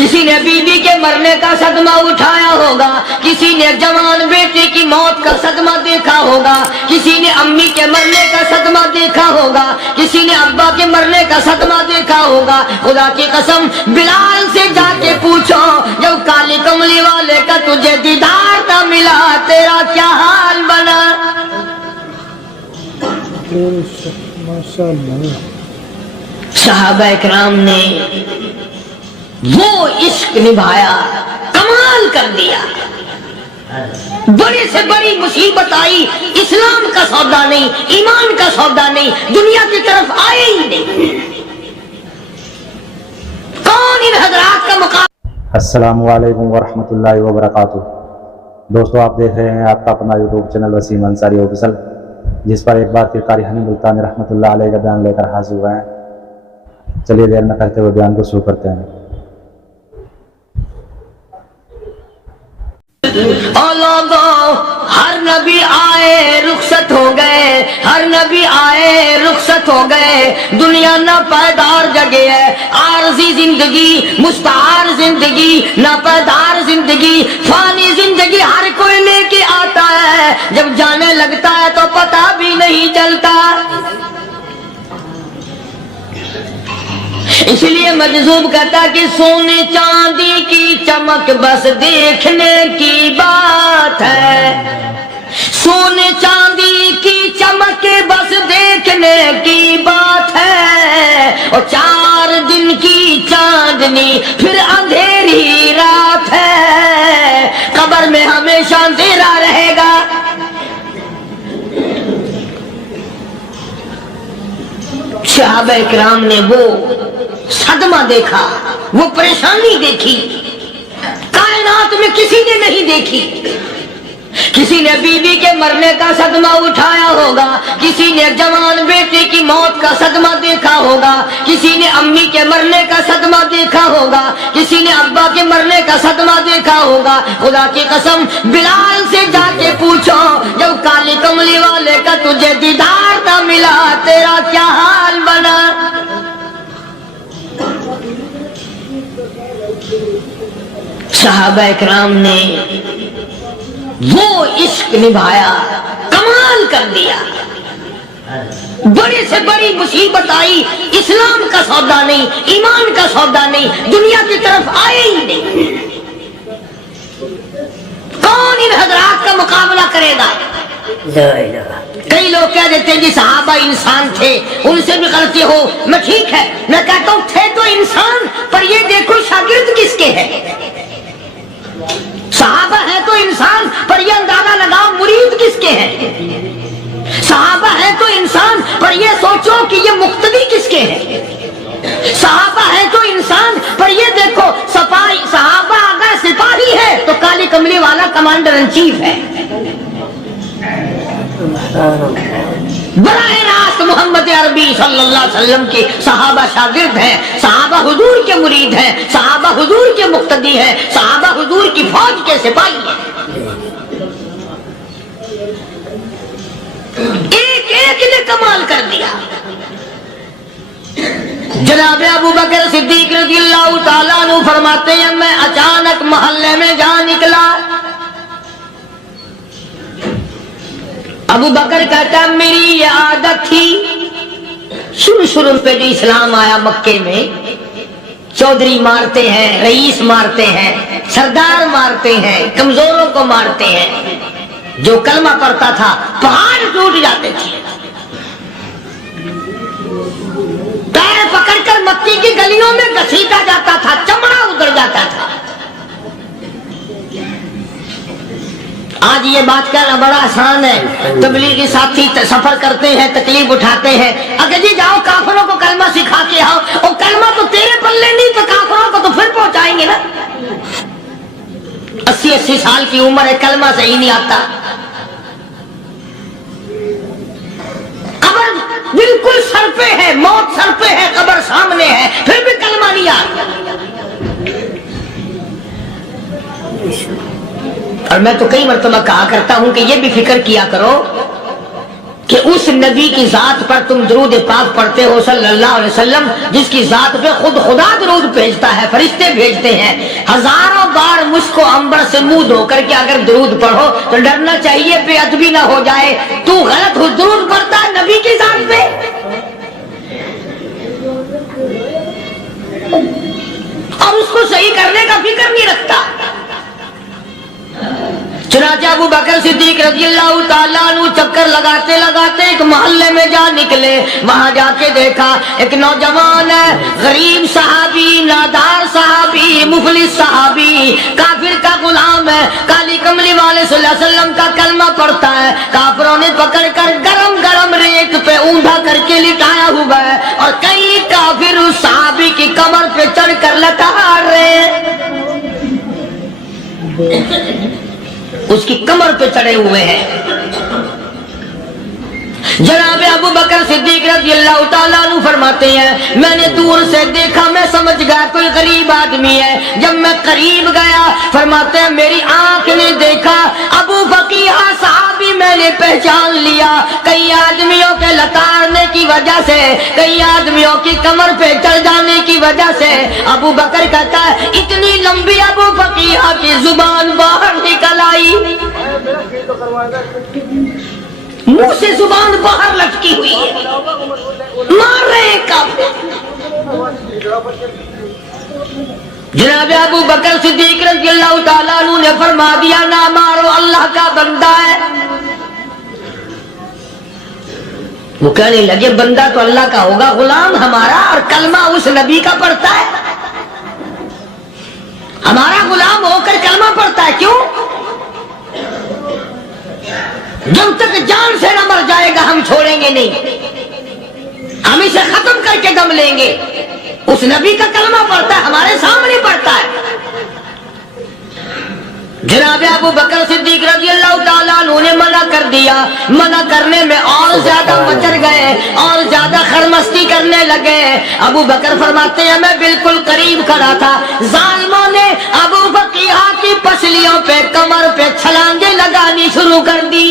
किसी ने बीवी के मरने का सदमा उठाया होगा, किसी ने जवान बेटे की मौत का सदमा देखा होगा, किसी ने अम्मी के मरने का सदमा देखा होगा, किसी ने अब्बा के मरने का सदमा देखा होगा। खुदा की कसम बिलाल से जाके पूछो, जब काली कमली वाले का तुझे दीदार न मिला तेरा क्या हाल बना। सहाबा इकराम ने वो इश्क निभाया, कमाल कर दिया। बड़े से बड़ी मुसीबत आई, इस्लाम का सौदा नहीं, ईमान का सौदा नहीं, दुनिया की तरफ आए ही नहीं। कौन इन हजरात का मुकाबला। अस्सलामु अलैकुम वरहमतुल्लाहि वबरकातुहू। दोस्तों, आप देख रहे हैं आपका अपना YouTube channel Wasim Ansari official, जिस पर एक बार फिर कारी हनी मुल्तानी रहमतुल्लाह अलैह का बयान लेकर हाजिर हुए हैं। चलिए देर न करते हुए बयान को शुरू करते हैं। हर नबी आए रुखसत हो गए, हर नबी आए रुखसत हो गए। दुनिया ना पायदार जगह है, आरजी जिंदगी, मुस्तार जिंदगी, ना पायदार जिंदगी, फानी जिंदगी हर कोई लेके आता है। जब जाने लगता है तो पता भी नहीं चलता। इसलिए मजज़ूब कहता कि सोने चांदी की चमक बस देखने की बात है, सोने चांदी की चमक बस देखने की बात है। और 4 दिन की चांदनी फिर अंधेरी रात है, कब्र में हमेशा अंधेरा रहेगा। सहाबा इकराम ने वो सदमा देखा, वो परेशानी देखी, कायनात में किसी ने नहीं देखी। किसी ने बीवी के मरने का सदमा उठाया होगा, किसी ने जवान बेटे की मौत का सदमा देखा होगा, किसी ने अम्मी के मरने का सदमा देखा होगा, किसी ने अब्बा के मरने का सदमा देखा होगा। खुदा की कसम बिलाल से जाके पूछो, जब काली कमली वाले का तुझे दीदार न मिला तेरा क्या हाल बना। सहाबा इकराम ने वो इश्क निभाया, कमाल कर दिया। बड़े से बड़ी मुसीबत आई, इस्लाम का सौदा नहीं, ईमान का सौदा नहीं, दुनिया की तरफ आए ही नहीं। कौन इन हजरात का मुकाबला करेगा। कई लोग कह देते हैं जी सहाबा इंसान थे, उनसे भी गलती हो। मैं ठीक है, मैं कहता हूं थे तो इंसान, पर ये देखो शागिर्द किसके हैं। सहाबा है तो इंसान, पर ये अंदाजा लगाओ मुरीद किसके हैं। सहाबा है तो इंसान, पर ये सोचो कि ये मुक्तदी किसके हैं। सहाबा है तो इंसान, पर ये देखो सफाई सहाबा अगर सिपाही है तो काली कमली वाला कमांडर इन चीफ है। बराह रास्त मोहम्मद अरबी सल्लल्लाहु अलैहि वसल्लम के सहाबा शागिर्द हैं, सहाबा हुजूर के मुरीद हैं, सहाबा हुजूर के मुक्तदी हैं, सहाबा हुजूर की फौज के सिपाही हैं। एक एक ने कमाल कर दिया। जनाब अबू बकर सिद्दीक रज़ियल्लाहु ताला अन्हु फरमाते हैं, मैं अचानक मोहल्ले में जा निकला। अबू बकर कहता मेरी ये आदत थी, शुरू पे जो इस्लाम आया मक्के में, चौधरी मारते हैं, रईस मारते हैं, सरदार मारते हैं, कमजोरों को मारते हैं। जो कलमा पढ़ता था पहाड़ टूट जाते थे। पैर पकड़कर मक्के की गलियों में घसीटा जाता था, चमड़ा उतर जाता था। आज ये बात करना बड़ा आसान है। तबलीगी साथी सफर करते हैं, तकलीफ उठाते हैं, अगर जी जाओ काफिरों को कलमा सिखा के आओ, और कलमा तो तेरे पल्ले नहीं तो काफिरों को तो फिर पहुंचाएंगे ना। 80-80 साल की उम्र है, कलमा सही नहीं आता। कब्र बिल्कुल सर पे है, मौत सर पे है, कब्र सामने है, फिर भी कलमा नहीं आता। और मैं तो कई मरतबा कहा करता हूं कि ये भी फिक्र किया करो کہ اس نبی کی ذات پر تم درود پاک پڑھتے ہو صلی اللہ علیہ وسلم، جس کی ذات پہ خود خدا درود بھیجتا ہے، فرشتے بھیجتے ہیں، ہزاروں بار مجھ کو عنبر سے منہ دھو کر کے اگر درود پڑھو تو ڈرنا چاہیے بے ادبی نہ ہو جائے، تو غلط ہو درود پڑھتا ہے نبی کی ذات پہ، اور اس کو صحیح کرنے کا فکر نہیں رکھتا۔ چنانچہ ابو بکر صدیق رضی اللہ تعالیٰ عنہ چکر لگاتے لگاتے ایک محلے میں جا نکلے، وہاں جا کے دیکھا ایک نوجوان ہے، غریب صحابی، نادار صحابی، مفلس صحابی، کافر کا غلام ہے، کالی کملی والے صلی اللہ علیہ وسلم کا کلمہ پڑھتا ہے، کافروں نے پکڑ کر گرم گرم ریت پہ اونڈا کر کے لٹایا ہوا ہے، اور کئی کافر اس صحابی کی کمر پہ چڑھ کر لٹا رہے ہیں، اس کی کمر پہ چڑھے ہوئے ہیں۔ جناب ابو بکر صدیق رضی اللہ تعالیٰ عنہ فرماتے ہیں میں نے دور سے دیکھا، میں سمجھ گیا کوئی غریب آدمی ہے، جب میں قریب گیا فرماتے ہیں میری آنکھ نے دیکھا ابو فقیہ صحابی، میں نے پہچان لیا، کئی آدمیوں کے لتاڑنے کی وجہ سے، کئی آدمیوں کی کمر پہ چڑھ جانے کی وجہ سے ابو بکر کہتا ہے اتنی لمبی ابو فقیہ کی زبان باہر نکل آئی، منہ سے زبان باہر لٹکی ہوئی ہے، مار رہے کافر۔ جناب ابو بکر صدیق رضی اللہ تعالیٰ عنہ نے فرما دیا نہ مارو، اللہ کا بندہ ہے۔ وہ کہنے لگے بندہ تو اللہ کا ہوگا، غلام ہمارا، اور کلمہ اس نبی کا پڑھتا ہے، ہمارا غلام ہو کر کلمہ پڑھتا ہے، کیوں؟ جب تک جان سے نہ مر جائے گا ہم چھوڑیں گے نہیں، ہم اسے ختم کر کے دم لیں گے۔ اس نبی کا کلمہ پڑھتا ہے، ہمارے سامنے پڑھتا ہے۔ جناب ابو بکر صدیق رضی اللہ تعالیٰ عنہ نے منع کر دیا، منع کرنے میں اور زیادہ مچر گئے، اور زیادہ خرمستی کرنے لگے۔ ابو بکر فرماتے ہیں میں بالکل قریب کھڑا تھا، ظالموں نے ابو فقیہ کی پسلیوں پہ، کمر پہ چھلانگیں لگانی شروع کر دی۔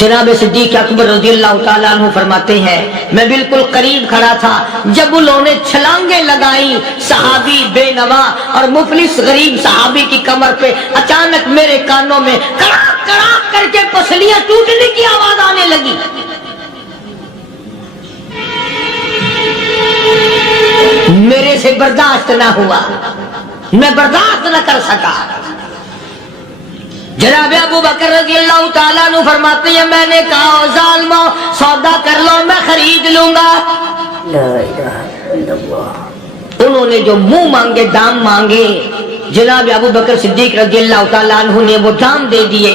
جناب صدیق اکبر رضی اللہ تعالیٰ عنہ فرماتے ہیں میں بالکل قریب کھڑا تھا، جب انہوں نے چھلانگیں لگائیں صحابی بے نوا اور مفلس غریب صحابی کی کمر پہ، اچانک میرے کانوں میں کڑاک کڑاک کر کے پسلیاں ٹوٹنے کی آواز آنے لگی۔ میرے سے برداشت نہ ہوا، میں برداشت نہ کر سکا۔ جناب ابو بکر رضی اللہ تعالیٰ عنہ فرماتے ہیں میں نے کہا ظالموں سودا کر لو، میں خرید لوں گا۔ لا الہ الا اللہ۔ انہوں نے جو منہ مانگے، دام مانگے، جناب ابو بکر صدیق رضی اللہ تعالیٰ عنہ نے وہ دام دے دیے،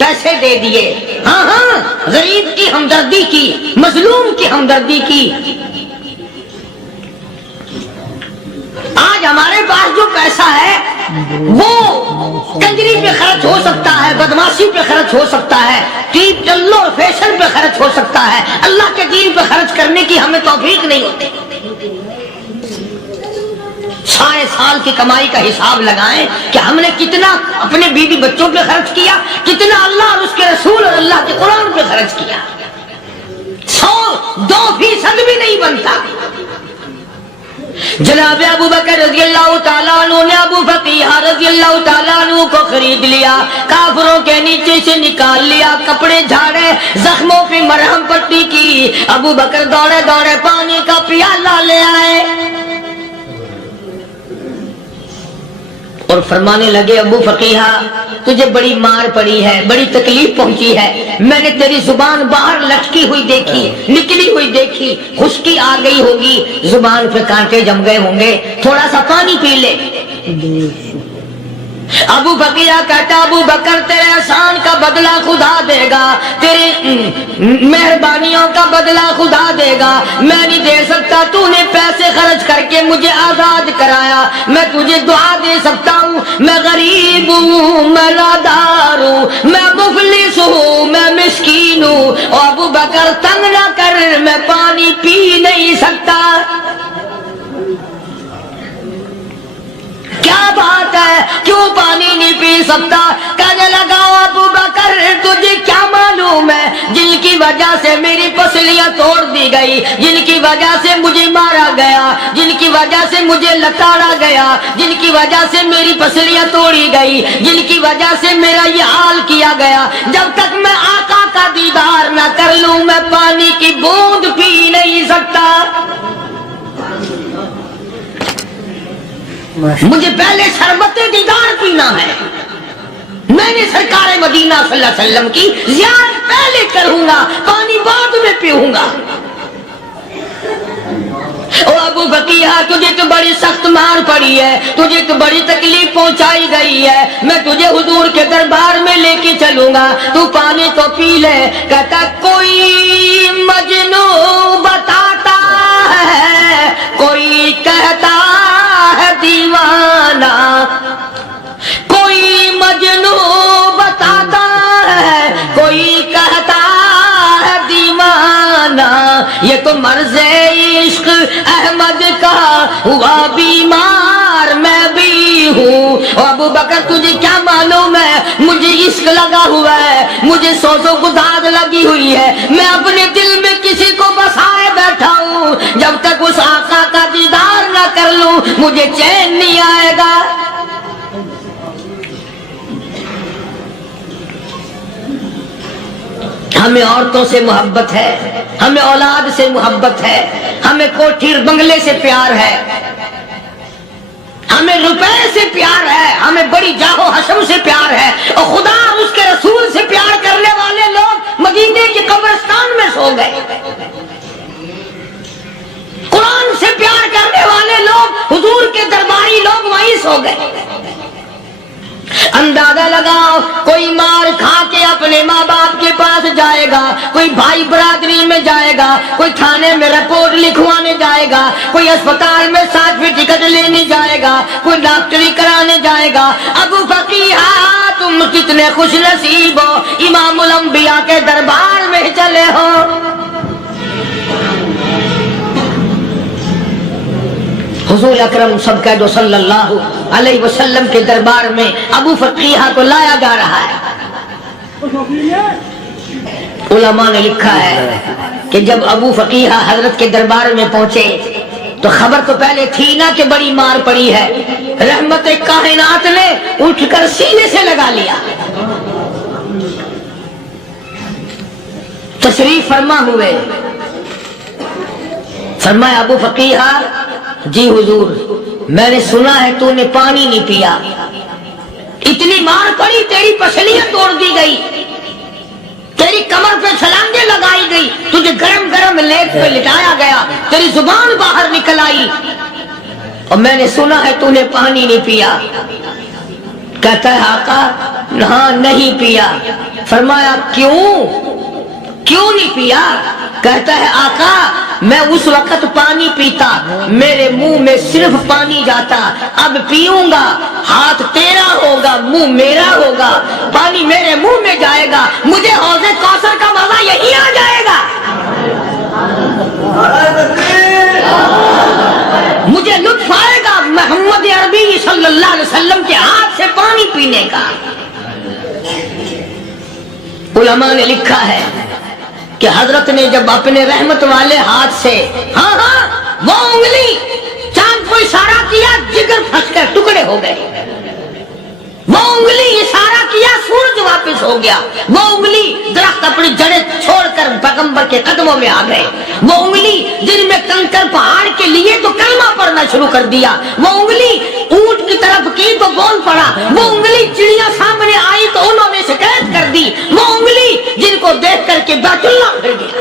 پیسے دے دیے۔ ہاں ہاں، غریب کی ہمدردی کی، مظلوم کی ہمدردی کی۔ آج ہمارے پاس جو پیسہ ہے وہ کنجری پہ خرچ ہو سکتا ہے، بدماشی پہ خرچ ہو سکتا ہے، ٹیپ ٹلو اور فیشن پہ خرچ ہو سکتا ہے، اللہ کے دین پہ خرچ کرنے کی ہمیں توفیق نہیں ہوتی۔ سارے سال کی کمائی کا حساب لگائیں کہ ہم نے کتنا اپنے بیوی بچوں پہ خرچ کیا، کتنا اللہ اور اس کے رسول اور اللہ کے قرآن پہ خرچ کیا، 100-2% بھی نہیں بنتا۔ جناب ابو بکر رضی اللہ تعالیٰ عنہ نے ابو فقیہ رضی اللہ تعالیٰ عنہ کو خرید لیا، کافروں کے نیچے سے نکال لیا، کپڑے جھاڑے، زخموں پہ مرہم پٹی کی۔ ابو بکر دوڑے دوڑے پانی کا پیالہ لے آئے اور فرمانے لگے ابو فقیہ تجھے بڑی مار پڑی ہے، بڑی تکلیف پہنچی ہے، میں نے تیری زبان باہر لٹکی ہوئی دیکھی، نکلی ہوئی دیکھی، خشکی آ گئی ہوگی، زبان پہ کانٹے جم گئے ہوں گے، تھوڑا سا پانی پی لے۔ ابو فقیہ کہتا ابو بکر تیرے احسان کا بدلہ خدا دے گا، تیری مہربانیوں کا بدلہ خدا دے گا، میں نہیں دے سکتا، تو نے پیسے خرچ کر کے مجھے آزاد کرایا، میں تجھے دعا دے سکتا ہوں، میں غریب ہوں، میں نادار ہوں، میں مفلس ہوں، میں مسکین ہوں، اور ابو بکر تنگ نہ کر، میں پانی پی نہیں سکتا۔ کیا بات बात है, क्यों पानी नहीं पी सकता? कहने लगा अबू बकर तुझे क्या मालूम है, जिनकी वजह से मेरी पसलियां तोड़ दी गई, जिनकी वजह से मुझे मारा गया, जिनकी वजह से मुझे लताड़ा गया, जिनकी वजह से मेरी पसलियां तोड़ी गई, जिनकी वजह से मेरा ये हाल किया गया, जब तक मैं आका का दीदार न कर लूं मैं पानी की बूंद पी नहीं सकता। मुझे पहले शरबत दीदार पीना है। मैंने सरकार मदीना सल्लल्लाहु अलैहि वसल्लम की ज़ियारत पहले करूंगा, पानी बाद में पीऊंगा। ओ अबू बकीहा तुझे तो बड़ी सख्त मार पड़ी है, तुझे तो बड़ी तकलीफ पहुंचाई गई है, मैं तुझे हुजूर के दरबार में लेके चलूंगा, तू पानी तो पी ले। कहता कोई मजनू बताता है, कोई कहता है दीवाना, कोई मजनू बताता है, कोई कहता है दीवाना, ये तो मर्ज़े इश्क अहमद का हुआ बीमार मैं भी हूँ। अबू बकर तुझे क्या मालूम है, मुझे इश्क लगा हुआ है, मुझे सोचो गुदाद लगी हुई है, मैं अपने दिल में किसी को बसाए बैठा हूँ, जब तक उस आका का दीदार न कर लूं मुझे चैन नहीं आएगा। हमें औरतों से मोहब्बत है, हमें औलाद से मोहब्बत है, हमें कोठी बंगले से प्यार है, हमें रुपए से प्यार है, हमें बड़ी जाहो हशम से प्यार है, और खुदा और उसके रसूल से प्यार करने वाले लोग मदीने के कब्रिस्तान में सो गए। कुरान से प्यार करने वाले लोग हुजूर के दरबारी लोग वहीं सो गए। अंदाजा लगाओ, कोई मार खा के अपने माँ बाप के पास जाएगा, कोई भाई बरादरी में जाएगा, कोई थाने में रिपोर्ट लिखवाने जाएगा, कोई अस्पताल में सर्टिफिकेट लेने जाएगा, कोई डॉक्टरी कराने जाएगा। अबू फकीहा तुम कितने खुश नसीब हो, इमामुल अंबिया के दरबार में चले हो। हुजूर अकरम सब कह दो सल्लल्लाहु अलैहि वसल्लम के दरबार में अबू फकीहा को लाया जा रहा है। उलमा ने लिखा है कि जब अबू फकीहा हजरत के दरबार में पहुंचे तो खबर तो पहले थी ना कि बड़ी मार पड़ी है, रहमत कायनात ने उठकर सीने से लगा लिया। तशरीफ फरमा हुए, फरमाया अबू फकीहा जी हुजूर मैंने सुना है तूने पानी नहीं पिया, इतनी मार पड़ी तेरी पसलियां तोड़ दी गई, तेरी कमर पे छलांगे लगाई गई, तुझे गरम गरम लेप पे लिटाया गया, तेरी जुबान बाहर निकल आई और मैंने सुना है तूने पानी नहीं पिया। कहता है आका हाँ नहीं पिया। फरमाया क्यों नहीं पिया? कहता है आका मैं उस वक्त पानी पीता मेरे मुंह में सिर्फ पानी जाता, अब पीऊंगा हाथ तेरा होगा मुंह मेरा होगा, पानी मेरे मुंह में जाएगा, मुझे हौज़े कौसर का मजा यही आ जाएगा, मुझे लुत्फ आएगा मोहम्मद अरबी सल्लल्लाहु अलैहि वसल्लम के हाथ से पानी पीने का। उलमा ने लिखा है कि हजरत ने जब अपने रहमत वाले हाथ से वो उंगली चांद को इशारा किया, जिगर फंसकर टुकड़े हो गए, वो उंगली इशारा किया सूरज वापस हो गया, वो उंगली दरख्त अपनी जड़ें छोड़कर पैगंबर के कदमों में आ गए, वो उंगली जिनमें कंकर पहाड़ के लिए तो कलमा पढ़ना शुरू कर दिया, वो उंगली ऊंट की तरफ की तो बोल पड़ा, वो उंगली चिड़िया सामने आई तो उन्होंने शिकायत कर दी, वो उंगली जिनको देख करके बैतुल्ला फिर गया।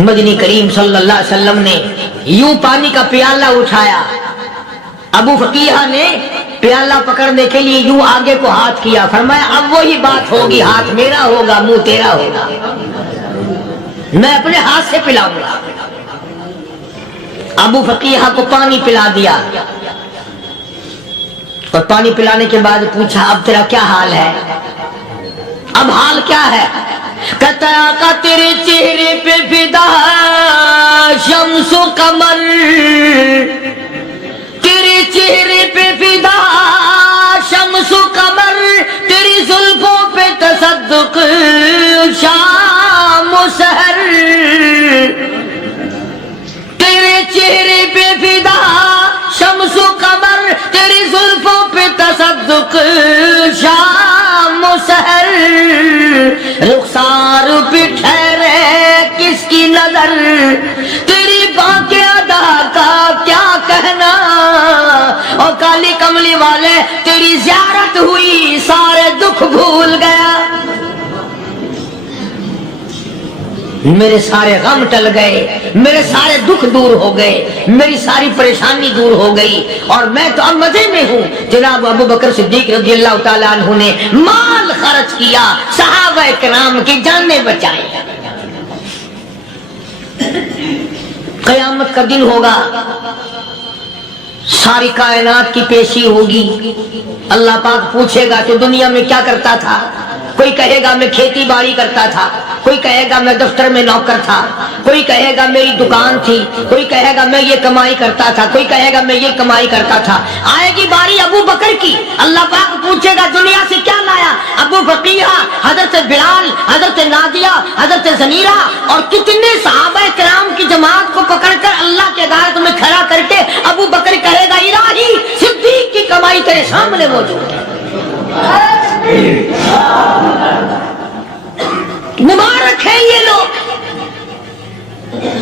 मदनी करीम सल्लल्लाहु अलैहि वसल्लम ने यूं पानी का प्याला उठाया, अबू फकीहा ने प्याला पकड़ने के लिए यूं आगे को हाथ किया, फरमाया अब वही बात होगी, हाथ मेरा होगा मुंह तेरा होगा, मैं अपने हाथ से पिलाऊंगा। अबू फकीहा को पानी पिला दिया और पानी पिलाने के बाद पूछा अब तेरा क्या हाल है, अब हाल क्या है? कहता आका तेरे चेहरे पे फिदा शम्स शम्स व कमर तेरे चेहरे पे फिदा, शम्स व कमर तेरी जुल्फों पे तसद्दुक, शाम व सहर तेरे चेहरे पे फिदा, शम्स व कमर तेरी जुल्फों पे तसद्दुक, शाम व सहर रुखसार पे ठहरे किसकी नजर, तेरी बाके अदा का क्या कहना, और काली कमली वाले तेरी ज़ियारत हुई सारे दुख भूल गया, मेरे सारे गम टल गए, मेरे सारे दुख दूर हो गए, मेरी सारी परेशानी दूर हो गई, और मैं तो अब मजे में हूँ। जनाब अबू बकर सिद्दीक रज़ियल्लाहु ताला अन्हु ने माल खर्च किया, सहाबा किराम की जानें बचाई। क़यामत का दिन होगा, सारी कायनात की पेशी होगी, अल्लाह पाक पूछेगा कि दुनिया में क्या करता था। कोई कहेगा मैं खेती बाड़ी करता था, कोई कहेगा मैं दफ्तर में नौकर था, कोई कहेगा मेरी दुकान थी, कोई कहेगा मैं ये कमाई करता था, कोई कहेगा मैं ये कमाई करता था। आएगी बारी अबू बकर की, अल्लाह पाक पूछेगा दुनिया से क्या लाया। अबू बकीरा, हजरत बिलाल, हजरत नादिया, हजरत जनीरा और कितने सहाबा किराम की जमात को पकड़कर अल्लाह के अदालत में खड़ा करके अबू बकर कहेगा इलाही सिद्दीक की कमाई तेरे सामने मौजूद है। मुबारक है ये लोग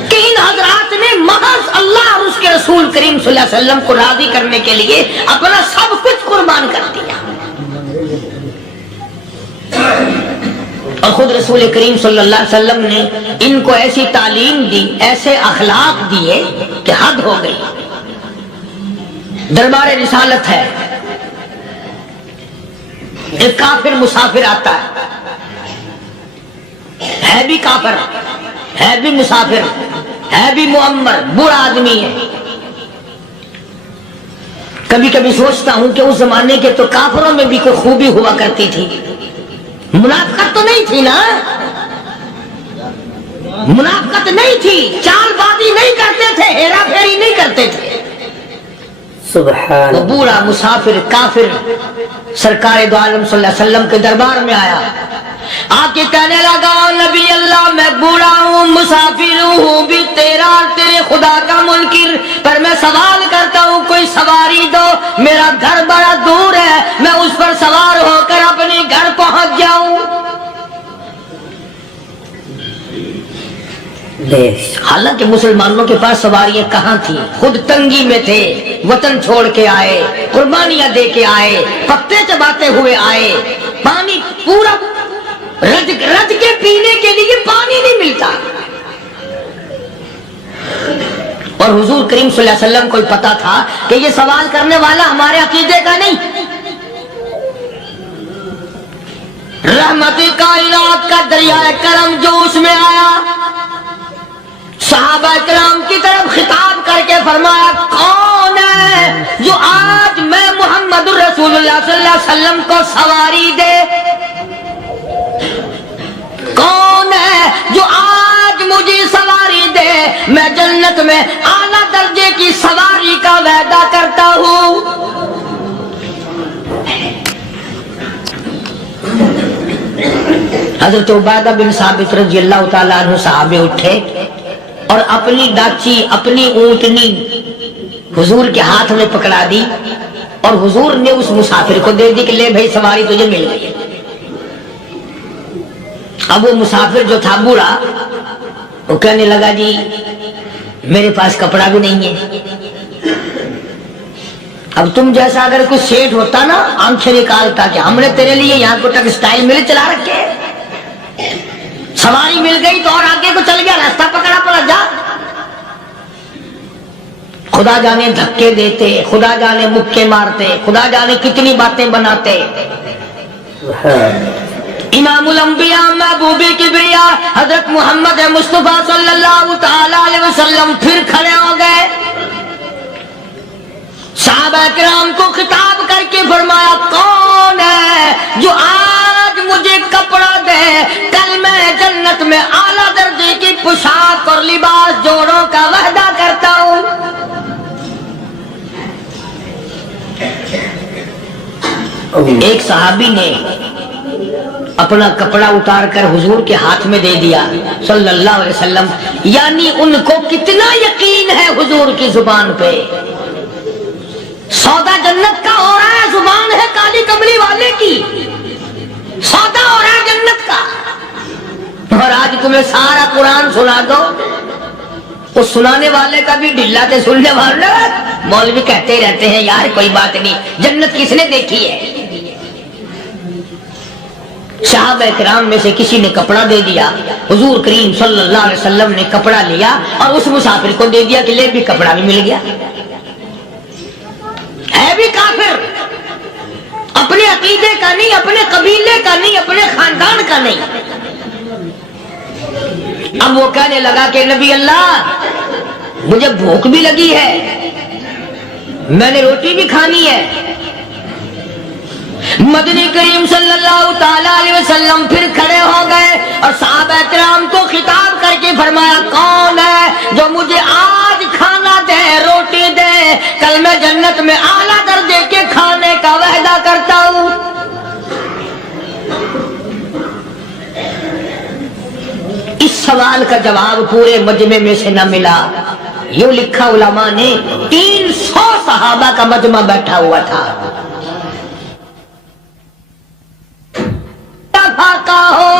कि इन हजरात ने महज अल्लाह और उसके रसूल करीम सल्लल्लाहु अलैहि वसल्लम को राजी करने के लिए अपना सब कुछ कुर्बान कर दिया। और खुद रसूल करीम सल्लल्लाहु अलैहि वसल्लम ने इनको ऐसी तालीम दी, ऐसे अखलाक दिए कि हद हो गई। दरबार रिसालत है, एक काफिर मुसाफिर आता है भी काफिर, है भी मुसाफिर, है भी मुअम्मर, बुरा आदमी है। कभी कभी सोचता हूं कि उस जमाने के तो काफिरों में भी कोई खूबी हुआ करती थी, मुनाफिकत तो नहीं थी ना, मुनाफिकत नहीं थी, चालबाजी नहीं करते थे, हेरा फेरी नहीं करते थे। वो बूढ़ा मुसाफिर काफिर सरकार दो आलम सल्लल्लाहु अलैहि वसल्लम के दरबार में आया, आके कहने लगा नबी अल्लाह मैं बूढ़ा हूँ, मुसाफिर हूँ भी तेरा तेरे खुदा का मुनकिर, पर मैं सवाल करता हूँ कोई सवारी दो, मेरा घर बड़ा दूर है, मैं उस पर सवार होकर अपने घर पहुंच जाऊं। हालांकि मुसलमानों के पास सवारियां कहाँ थी, खुद तंगी में थे, वतन छोड़ के आए, कुर्बानियां दे के आए, पत्ते चबाते हुए आए, पानी पूरा रज के पीने के लिए पानी नहीं मिलता। और हुजूर करीम सल्लल्लाहु अलैहि वसल्लम को पता था कि ये सवाल करने वाला हमारे अकीदे का नहीं, रहमत कायनात का दरिया करम जोश में आया, सहाबा किराम की तरफ खिताब करके फरमाया कौन है जो आज मैं मुहम्मद रसूलुल्लाह सल्लल्लाहु अलैहि वसल्लम को सवारी दे, कौन है जो आज मुझे सवारी दे, मैं जन्नत में आला दर्जे की सवारी का वादा करता हूँ। हजरत उबादा बिन साबित रज़ियल्लाहु ताला अन्हु साहबे उठे और अपनी डाची, अपनी ऊंटनी हुजूर के हाथ में पकड़ा दी और हुजूर ने उस मुसाफिर को दे दी कि ले भाई सवारी तुझे मिल गई। अब वो मुसाफिर जो था बूढ़ा, वो कहने लगा जी मेरे पास कपड़ा भी नहीं है। अब तुम जैसा अगर कोई सेठ होता ना, आंखें निकालता कि हमने तेरे लिए यहाँ को टेक्सटाइल मिल चला रखे, सवारी मिल गई तो और आगे को चल गया, रास्ता पकड़ा पड़ा जा। खुदा जाने धक्के देते, खुदा जाने मुक्के मारते, खुदा जाने कितनी बातें बनाते। इमामुल अंबिया महबूबे किबरिया हजरत मोहम्मद मुस्तफा सल्लल्लाहु ताला अलैहि वसल्लम फिर खड़े हो गए, सहाबा किराम को खिताब करके फरमाया कौन है जो आज मुझे कपड़ा दे, कल मैं जन्नत में आला दर्जे की पोशाक और लिबास जोड़ों का वादा करता हूं। एक सहाबी ने अपना कपड़ा उतार कर हुजूर के हाथ में दे दिया सल्लल्लाहु अलैहि वसल्लम, यानी उनको कितना यकीन है हुजूर की जुबान पे। सौदा जन्नत का हो रहा है, जुबान है काली कमली वाले की, सौदा हो रहा है जन्नत का। और आज तुम्हें सारा कुरान सुना दो, उस सुनाने वाले का भी ढिल्ला थे, सुनने वाले मौलवी कहते रहते हैं यार कोई बात नहीं, जन्नत किसने देखी है। सहाबा किराम में से किसी ने कपड़ा दे दिया, हुजूर करीम सल्लल्लाहु अलैहि वसल्लम ने कपड़ा लिया और उस मुसाफिर को दे दिया कि ले भी कपड़ा भी मिल गया। है भी काफिर, अपने अकीदे का नहीं, अपने कबीले का नहीं, अपने खानदान का नहीं। अब वो कहने लगा कि नबी अल्लाह मुझे भूख भी लगी है, मैंने रोटी भी खानी है। मदनी करीम सल्लल्लाहु ताला अलैहि वसल्लम फिर खड़े हो गए और सहाबा किराम को खिताब करके फरमाया, कौन है जो मुझे आज खाना दे, रोटी दे, कल मैं जन्नत में आला दर्जे के खाने का वादा करता हूं। इस सवाल का जवाब पूरे मजमे में से न मिला। यूं लिखा उलमा ने 300 सहाबा का मजमा बैठा हुआ था। फाका हो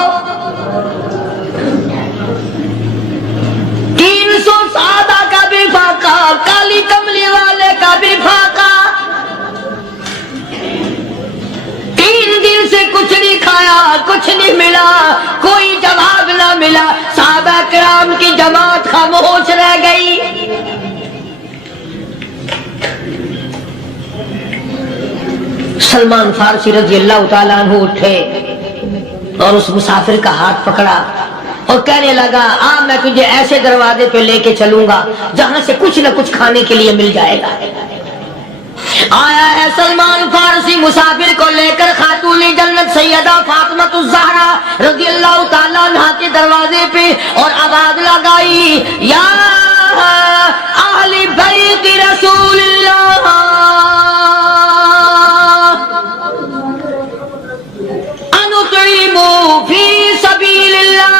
300 सहाबा का भी फाका, काली कमली वाले का भी फाका। 3 दिन से कुछ नहीं खाया, कुछ नहीं मिला, कोई जवाब ना मिला। सहाबा किराम की जमात खामोश रह गई। सलमान फारसी रजी अल्लाह ताला अन्हु उठे और उस मुसाफिर का हाथ पकड़ा और कहने लगा, मैं तुझे ऐसे दरवाजे पे लेके चलूंगा जहां से कुछ न कुछ खाने के लिए मिल जाएगा। आया है सलमान फारसी मुसाफिर को लेकर खातून जन्नत सैयदा फातिमातुज़ ज़हरा रज़ियल्लाहु ताला अन्हा के दरवाजे पे और आवाज लगाई, या अहली बैत रसूलिल्लाह अनुतइमू फी सबीलिल्लाह।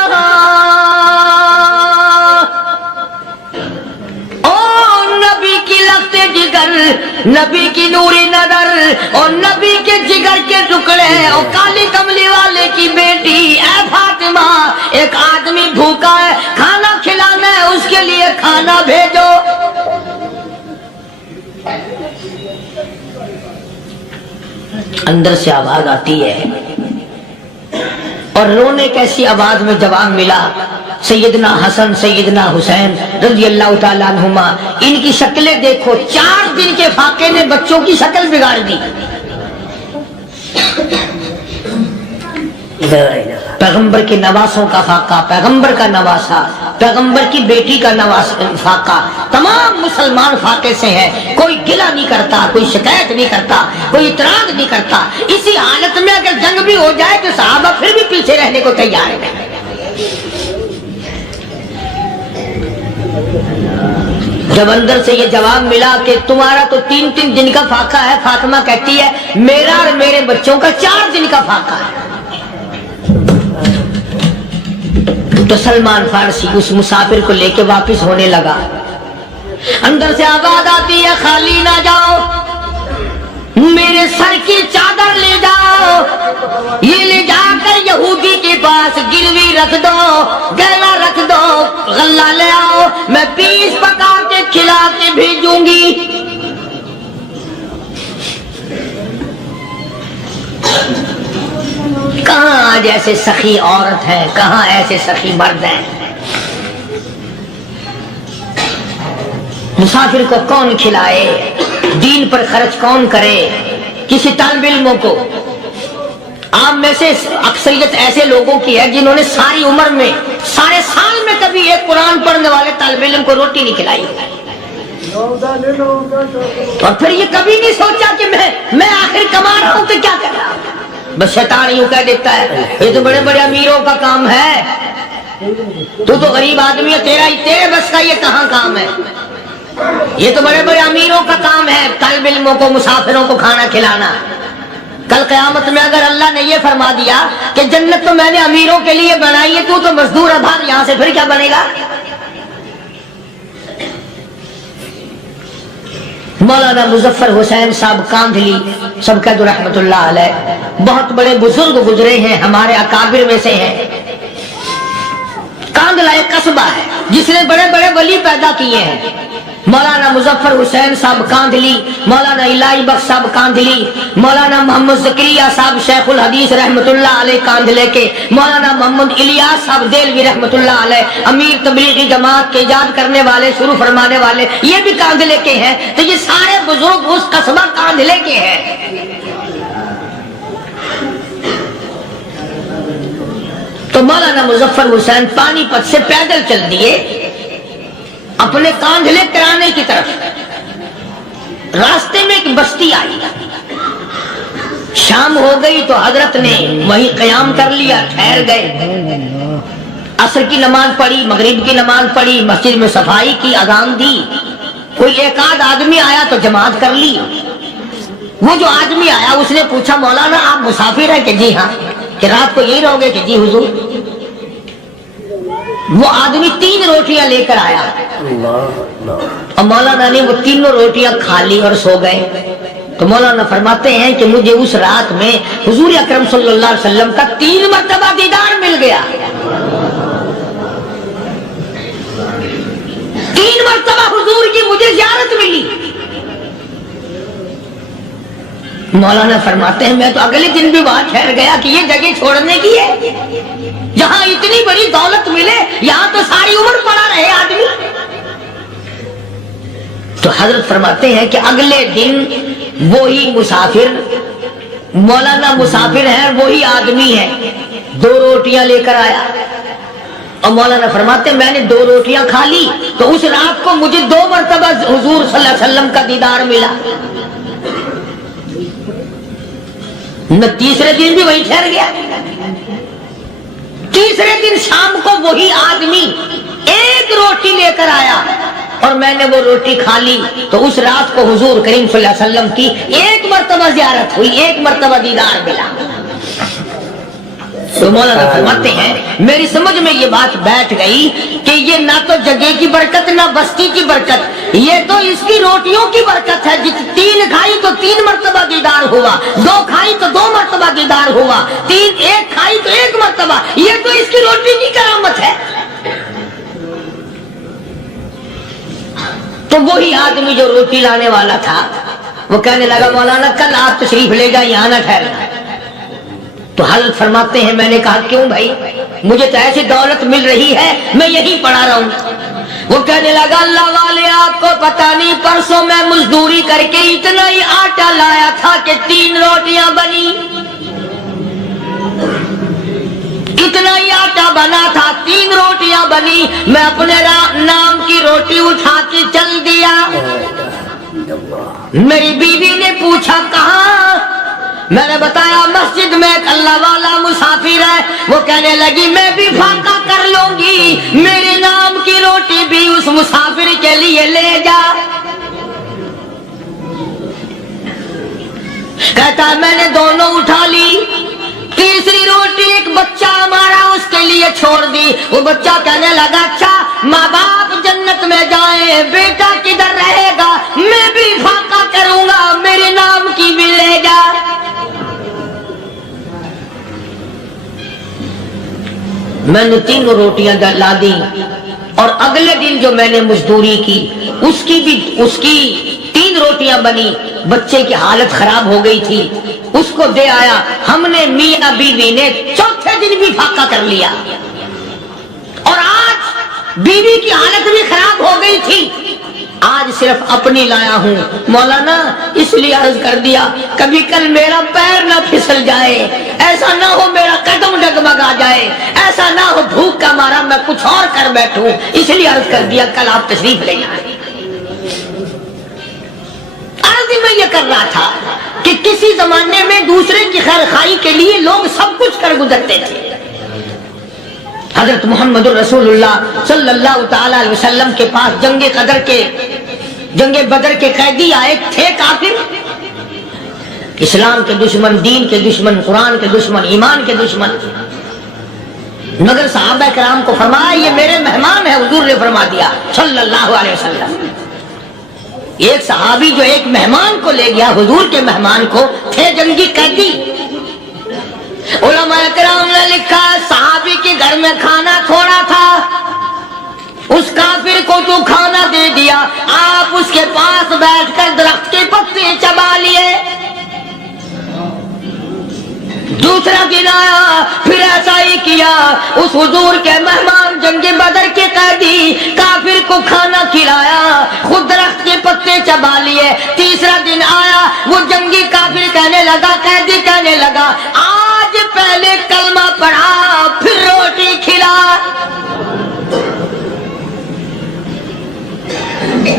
जिगर, नबी की नूरी नजर और नबी के जिगर के टुकड़े और काली कमली वाले की बेटी ऐ फातिमा, एक आदमी भूखा है, खाना खिलाना है, उसके लिए खाना भेजो। अंदर से आवाज आती है और रोने कैसी आवाज में जवाब मिला, सैयदना हसन सैयदना हुसैन रज़ी अल्लाह ताला अन्हुमा। इनकी शक्लें देखो, 4 दिन के फाके ने बच्चों की शक्ल बिगाड़ दी। पैगंबर के नवासों का फाका, पैगंबर का नवासा, पैगंबर की बेटी का नवासा फाका, तमाम मुसलमान फाके से है। कोई गिला नहीं करता, कोई शिकायत नहीं करता, कोई इतराज नहीं करता। इसी हालत में अगर जंग भी हो जाए तो सहाबा फिर भी पीछे रहने को तैयार है। जब अंदर से ये जवाब मिला कि तुम्हारा तो 3 दिन का फाका है, फातिमा कहती है मेरा और मेरे बच्चों का 4 दिन का फाका है। तो सलमान फारसी उस मुसाफिर को लेके वापस होने लगा। अंदर से आवाज आती है, खाली ना जाओ, मेरे सर की चादर ले जाओ, ये ले जाकर यहूदी के पास गिरवी रख दो, गहना रख दो, गल्ला ले आओ, मैं पीस पका के खिला के भेजूंगी। कहाँ आज ऐसे सखी औरत है, कहाँ ऐसे सखी मर्द हैं। मुसाफिर को कौन खिलाए, दीन पर खर्च कौन करे, किसी तालिब इल्मों को। आप में से अक्सरियत ऐसे लोगों की है जिन्होंने सारी उम्र में, सारे साल में कभी एक कुरान पढ़ने वाले तालिब इल्म को रोटी नहीं खिलाई। और फिर ये कभी नहीं सोचा कि मैं आखिर कमा रहा हूं तो क्या कर रहा हूं। बस शैतान यूं कह देता है ये तो बड़े बड़े अमीरों का काम है, تو غریب آدمی ہے, تیرے بس کا یہ کہاں کام ہے؟ یہ تو بڑے بڑے امیروں کا کام ہے, طالب علموں کو, مسافروں کو کھانا کھلانا. کل قیامت میں اگر اللہ نے یہ فرما دیا کہ جنت تو میں نے امیروں کے لیے بنائی ہے, تو مزدور ہے, بھاگ یہاں سے, پھر کیا بنے گا؟ مولانا مظفر حسین صاحب کاندھلی سبقت رحمت اللہ علیہ بہت بڑے بزرگ گزرے ہیں, ہمارے اکابر میں سے ہیں. کاندھلا ایک قصبہ ہے جس نے بڑے بڑے ولی پیدا کیے ہیں. مولانا مظفر حسین صاحب کاندھلی, مولانا الہی بخش صاحب کاندھلی, مولانا محمد زکریا صاحب شیخ الحدیث رحمت اللہ علیہ کاندھلے کے, مولانا محمد الیاس صاحب دہلوی رحمت اللہ علیہ امیر تبلیغی جماعت کے ایجاد کرنے والے, شروع فرمانے والے, یہ بھی کاندھلے کے ہیں. تو یہ سارے بزرگ اس قصبہ کاندھلے کے ہیں. تو مولانا مظفر حسین پانی پت سے پیدل چل دیے اپنے کاندھلے کرانے کی طرف. راستے میں ایک بستی آئی, شام ہو گئی تو حضرت نے وہیں قیام کر لیا, ٹھہر گئے. عصر کی نماز پڑھی, مغرب کی نماز پڑھی, مسجد میں صفائی کی, اذان دی. کوئی ایک آدھ آدمی آیا تو جماعت کر لی. وہ جو آدمی آیا اس نے پوچھا, مولانا آپ مسافر ہیں؟ کہ جی ہاں. کہ رات کو یہی رہو گے؟ کہ جی حضور. وہ آدمی 3 روٹیاں لے کر آیا اور مولانا نے وہ تینوں روٹیاں کھا لی اور سو گئے. تو مولانا فرماتے ہیں کہ مجھے اس رات میں حضور اکرم صلی اللہ علیہ وسلم کا 3 مرتبہ دیدار مل گیا. 3 مرتبہ حضور کی مجھے زیارت ملی. مولانا فرماتے ہیں میں تو اگلے دن بھی وہاں ٹھہر گیا کہ یہ جگہ چھوڑنے کی ہے, جہاں اتنی بڑی دولت ملے یہاں تو ساری عمر پڑا رہے آدمی. تو حضرت فرماتے ہیں کہ اگلے دن وہی مسافر, مولانا مسافر ہے, وہی آدمی ہے, 2 روٹیاں لے کر آیا. اور مولانا فرماتے ہیں میں نے 2 روٹیاں کھا لی تو اس رات کو مجھے 2 مرتبہ حضور صلی اللہ علیہ وسلم کا دیدار ملا. میں تیسرے دن بھی وہی ٹھہر گیا. تیسرے دن شام کو وہی آدمی 1 روٹی لے کر آیا اور میں نے وہ روٹی کھا لی. تو اس رات کو حضور کریم صلی اللہ علیہ وسلم کی 1 مرتبہ زیارت ہوئی, 1 مرتبہ دیدار ملا. تو مولانا فرماتے ہیں میری سمجھ میں یہ بات بیٹھ گئی کہ یہ نہ تو جگہ کی برکت نہ بستی کی برکت, یہ تو اس کی روٹیوں کی برکت ہے. 3 کھائی تو 3 مرتبہ دیدار ہوا, 2 کھائی تو 2 مرتبہ دیدار ہوا, 1 کھائی تو 1 مرتبہ. یہ تو اس کی روٹی کی کرامت ہے. تو وہی آدمی جو روٹی لانے والا تھا وہ کہنے لگا مولانا کل آپ تشریف لے جائیں, یہاں نہ ٹھہرنا. تو حضرت فرماتے ہیں میں نے کہا کیوں بھائی, مجھے تو ایسی دولت مل رہی ہے میں یہی پڑا رہا ہوں. وہ کہنے لگا اللہ والے آپ کو پتہ نہیں, پرسوں میں مزدوری کر کے اتنا ہی آٹا لایا تھا کہ 3 روٹیاں بنی. اتنا ہی آٹا بنا تھا, 3 روٹیاں بنی. میں اپنے نام کی روٹی اٹھا کے چل دیا. میری بیوی نے پوچھا کہاں؟ میں نے بتایا مسجد میں ایک اللہ والا مسافر ہے. وہ کہنے لگی میں بھی فاقہ کر لوں گی, میرے نام کی روٹی بھی اس مسافر کے لیے لے جا. کہتا میں نے دونوں اٹھا لی. تیسری روٹی ایک بچہ ہمارا اس کے لیے چھوڑ دی. وہ بچہ کہنے لگا اچھا ماں باپ جنت میں جائیں, بیٹا کدھر رہے گا؟ میں بھی فاقہ کروں گا, میرے نام کی بھی لے جا. میں نے 3 روٹیاں لا دی اور اگلے دن جو میں نے مزدوری کی اس کی 3 روٹیاں بنی. بچے کی حالت خراب ہو گئی تھی, اس کو دے آیا. ہم نے میاں بیوی نے چوتھے دن بھی فاقہ کر لیا اور آج بیوی کی حالت بھی خراب ہو گئی تھی. آج صرف اپنی لایا ہوں. مولانا اس لیے عرض کر دیا کبھی کل میرا پیر نہ پھسل جائے, ایسا نہ ہو میرا قدم ڈگمگا جائے, ایسا نہ ہو بھوک کا مارا میں کچھ اور کر بیٹھوں, اس لیے عرض کر دیا کل آپ تشریف لے جائیں. عرض میں یہ کر رہا تھا کہ کسی زمانے میں دوسرے کی خیر خواہی کے لیے لوگ سب کچھ کر گزرتے تھے. حضرت محمد رسول اللہ صلی اللہ تعالی علیہ وسلم کے پاس جنگ بدر کے قیدی آئے تھے کافر، اسلام کے دشمن، دین کے دشمن، قرآن کے دشمن، ایمان کے دشمن، مگر صحابہ کرام کو فرمایا یہ میرے مہمان ہیں، حضور نے فرما دیا صلی اللہ علیہ وسلم۔ ایک صحابی جو ایک مہمان کو لے گیا، حضور کے مہمان کو، تھے جنگی قیدی۔ علماء کرام نے لکھا صحابی کے گھر میں کھانا تھوڑا تھا، اس کافر کو تو کھانا دے دیا، آپ اس کے پاس بیٹھ کر درخت کے پتے چبا لیے۔ دوسرا دن آیا، پھر ایسا ہی کیا، اس حضور کے مہمان جنگ بدر کے قیدی کافر کو کھانا کھلایا، خود درخت کے پتے چبا لیے۔ تیسرا دن آیا، وہ جنگی کافر کہنے لگا، قیدی کہنے لگا آج پہلے کلمہ پڑھا پھر روٹی کھلا،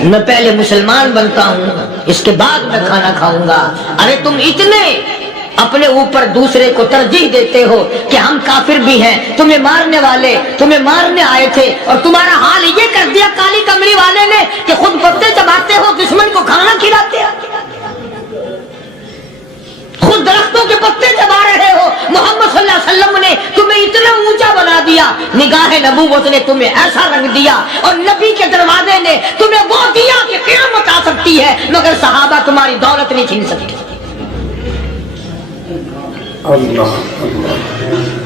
میں پہلے مسلمان بنتا ہوں اس کے بعد میں کھانا کھاؤں گا۔ ارے تم اتنے اپنے اوپر دوسرے کو ترجیح دیتے ہو کہ ہم کافر بھی ہیں، تمہیں مارنے والے تمہیں مارنے آئے تھے، اور تمہارا حال یہ کر دیا کالی کمری والے نے کہ خود پتے چباتے ہو، دشمن کو کھانا کھلاتے ہو، خود درختوں کے پتے چبا رہے ہو۔ محمد صلی اللہ علیہ وسلم نے تمہیں اتنا اونچا بنا دیا، نگاہ نبوت نے تمہیں ایسا رنگ دیا، اور نبی کے دروازے نے تمہیں وہ دیا کہ قیامت آ سکتی ہے، مگر صحابہ تمہاری دولت نہیں چھین سکتے۔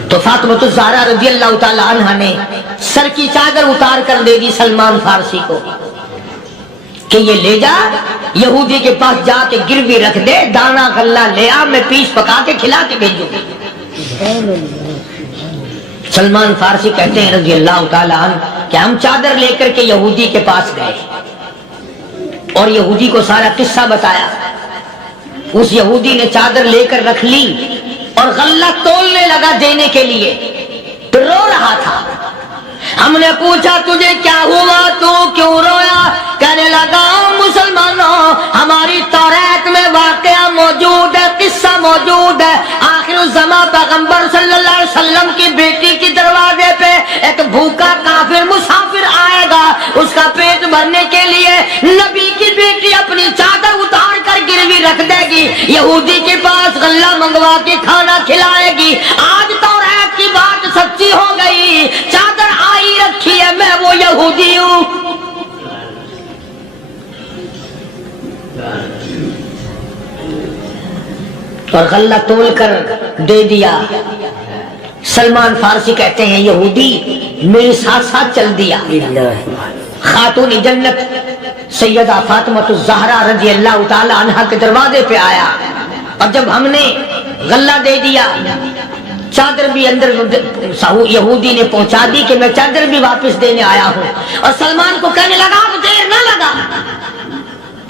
تو فاطمہ الزہرا رضی اللہ تعالی عنہا نے سر کی چادر اتار کر دے دی سلمان فارسی کو کہ یہ لے جا، یہودی کے پاس جا کے گروی رکھ دے، دانا غلہ لے آ، میں پیس پکا کے کھلا کے بھیجوں۔ سلمان فارسی کہتے ہیں رضی اللہ تعالی عنہ کہ ہم چادر لے کر کے یہودی کے پاس گئے اور یہودی کو سارا قصہ بتایا۔ اس یہودی نے چادر لے کر رکھ لی اور غلہ تولنے لگا دینے کے لیے، تو رو رہا تھا۔ ہم نے پوچھا تجھے کیا ہوا، تو کیوں رویا؟ کہنے لگا مسلمانوں، ہماری توریت میں واقعہ موجود ہے، قصہ موجود ہے، آخر الزمان پیغمبر صلی اللہ علیہ وسلم کی بیٹی کی دروازے پہ ایک بھوکا کافر مسافر آئے گا، اس کا پیٹ بھرنے کے لیے نبی کی بیٹی اپنی چادر اتار کر گروی رکھ دے گی، یہودی کے پاس غلہ منگوا کے کھانا کھلائے گی۔ آج توریت کی بات سچی ہو گئی، چادر آئی رکھی ہے، میں وہ یہودی ہوں۔ اور غلہ تول کر دے دیا۔ سلمان فارسی کہتے ہیں یہودی میرے ساتھ ساتھ چل دیا۔ خاتون جنت سیدہ فاطمہ الزہرا رضی اللہ تعالی عنہا کے دروازے پہ آیا، اور جب ہم نے غلہ دے دیا، چادر بھی اندر یہودی نے پہنچا دی کہ میں چادر بھی واپس دینے آیا ہوں، اور سلمان کو کہنے لگا تو دیر نہ لگا،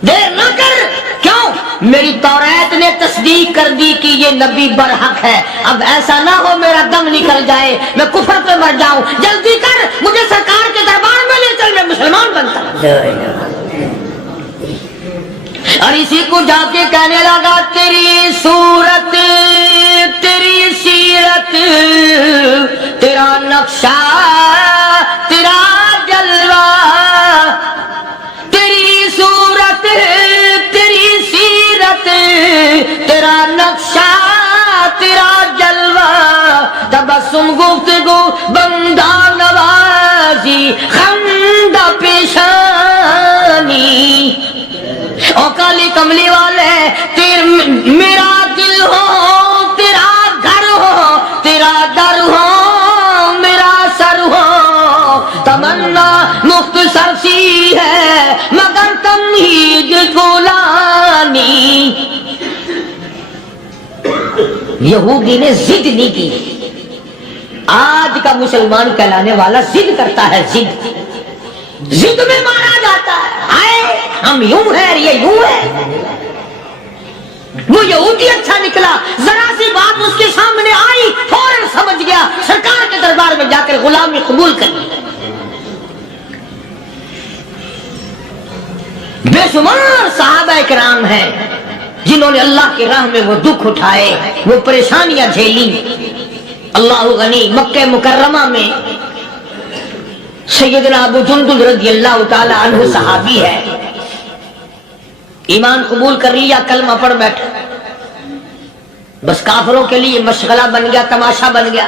دیر نہ کر، کیوں؟ میری توریت نے تصدیق کر دی کہ یہ نبی برحق ہے، اب ایسا نہ ہو میرا دم نکل جائے، میں کفر پہ مر جاؤں، جلدی کر، مجھے سرکار کے دربار میں لے چل، میں مسلمان بنتا ہوں۔ اور اسی کو جا کے کہنے لگا تیری صورت، تیری سیرت، تیرا نقشہ، تیرا جلوہ، تیری صورت، تیری سیرت، تیرا نقشہ، تیرا جلوہ، تبسم گفتگو بندہ نوازی خندہ پیشانی، او کالی کملی والے میرا دل ہو، تیرا گھر ہو، تیرا در ہو، میرا سر ہو، تمنا مختصر سی ہے مگر تمہید گولانی۔ یہودی نے ضد نہیں کی۔ آج کا مسلمان کہلانے والا ضد کرتا ہے، ضد میں مارا جاتا ہے، آئے ہم یوں ہیں، یہ یوں ہے۔ وہ یہودی اچھا نکلا، ذرا سی بات اس کے سامنے آئی فوراً سمجھ گیا، سرکار کے دربار میں جا کر غلامی قبول کر لی۔ بے شمار صحابہ کرام ہیں جنہوں نے اللہ کی راہ میں وہ دکھ اٹھائے، وہ پریشانیاں جھیلی۔ اللہ غنی، مکہ مکرمہ میں सैयदना अबू जुंदुल रज़ियल्लाहु ताला अन्हु सहाबी है, ईमान कबूल कर लिया, कलमा पढ़ बैठा, बस काफिरों के लिए मशगला बन गया, तमाशा बन गया,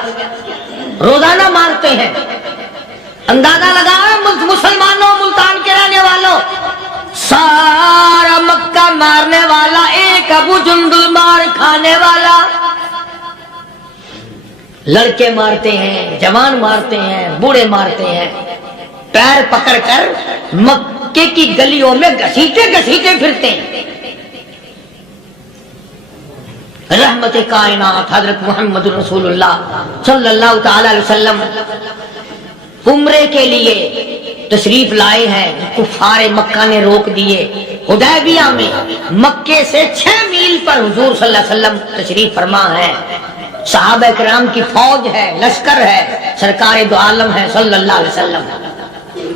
रोजाना मारते हैं। अंदाजा लगाओ मुसलमानों, मुल्तान के रहने वालों, सारा मक्का मारने वाला एक अबू जुंदुल मार खाने वाला। लड़के मारते हैं, जवान मारते हैं, बूढ़े मारते हैं, पैर पकड़कर मक्के की गलियों में घसीटे घसीटे फिरते हैं। रहमत कायनात हजरत मोहम्मद रसूलुल्लाह सल्लल्लाहु ताला अलैहि वसल्लम उम्रे के लिए तशरीफ लाए हैं, कुफारे मक्का ने रोक दिए। हुदैबिया में मक्के से 6 मील पर हुजूर सल्लल्लाहु अलैहि वसल्लम तशरीफ फरमा है, सहाबा किराम की फौज है, लश्कर है, सरकार दो आलम है सल्लल्लाहु अलैहि वसल्लम।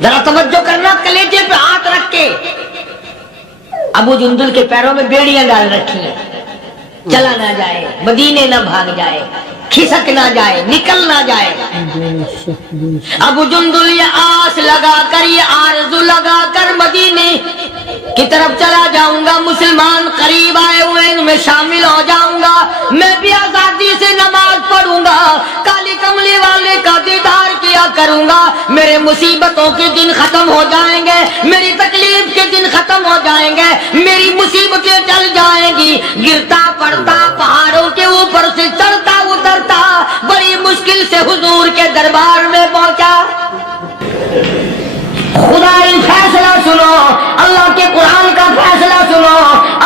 जरा तवज्जो करना, कलेजे पे हाथ रख के। अबू जुंदुल के पैरों में बेड़ियां डाल रखी हैं, चला ना जाए, मदीने ना भाग जाए, खिसक ना जाए, निकल ना जाए। अबू जुंदुल ये आस लगा कर, ये आरज़ू लगा कर मदीने की तरफ चला जाऊंगा, मुसलमान करीब आए हुए इनमें शामिल हो जाऊंगा, मैं भी आजादी से नमाज पढ़ूंगा, काली कमली वाले का दीदार किया करूंगा, मेरे मुसीबतों के दिन खत्म हो जाएंगे, मेरी तकलीफ के दिन खत्म हो जाएंगे, मेरी मुसीबतें टल जाएंगी। गिरता पड़ता पहाड़ों के ऊपर से चढ़ता उतरता बड़ी मुश्किल से हुजूर के दरबार में पहुंचा। खुदाई फैसला सुनो, अल्लाह के कुरान का फैसला सुनो,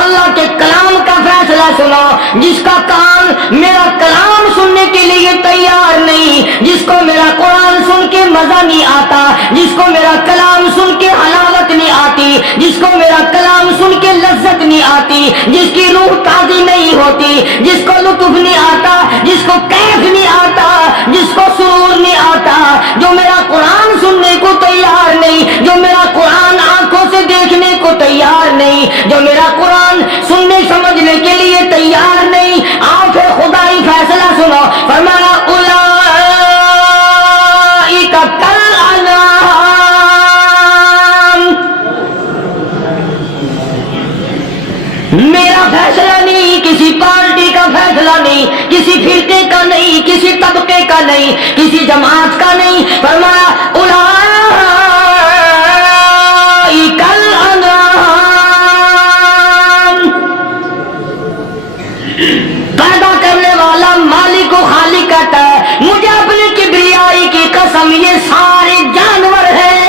अल्लाह के कलाम का फैसला सुनो। जिसका कान मेरा कलाम सुनने के लिए तैयार नहीं, जिसको मेरा कुरान सुन के मजा नहीं आता, जिसको मेरा कलाम सुन के हलावत नहीं आती, जिसको मेरा कलाम सुन के लज्जत नहीं आती, जिसकी रूह ताज़ी नहीं होती, जिसको लुत्फ नहीं आता, जिसको कैफ नहीं आता, जिसको सुरूर नहीं आता, जो मेरा कुरान सुनने को तैयार नहीं, जो मेरा कुरान आंखों से देखने को तैयार नहीं, जो मेरा कुरान सुनने समझने के लिए तैयार नहीं, आओ फिर खुदाई फैसला सुनो। फरमाया उलाइका कल अनाम, मेरा फैसला नहीं, किसी पार्टी का फैसला नहीं, किसी फिरके का नहीं, किसी तबके का नहीं, किसी जमात का नहीं। फरमाया कल अनाम, पैदा करने वाला मालिक को खालिक कहता है, मुझे अपनी किबरियाई की कसम, ये सारे जानवर हैं,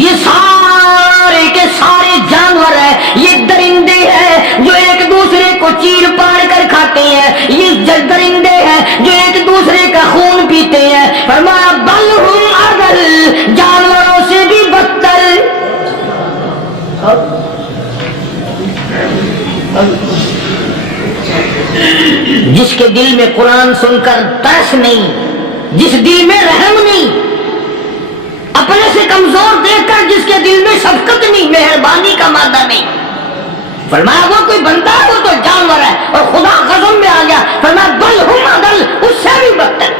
ये सारे के सारे जानवर हैं, ये दरिंदे हैं जो एक दूसरे को चीर पाड़ कर खाते हैं, ये दरिंदे हैं जो एक दूसरे का खून पीते हैं। फरमाया बल हुम अदल, जानवरों से भी बदतर। जिसके दिल में कुरान सुनकर तरस नहीं, जिस दिल में रहम नहीं, अपने से कमजोर देखकर जिसके दिल में शफकत नहीं, मेहरबानी का मादा नहीं, फरमाया वो कोई बंदा है, वो तो जानवर है। और खुदा कसम में आ गया, फरमाया बल हुम अदल, उससे भी बदतर।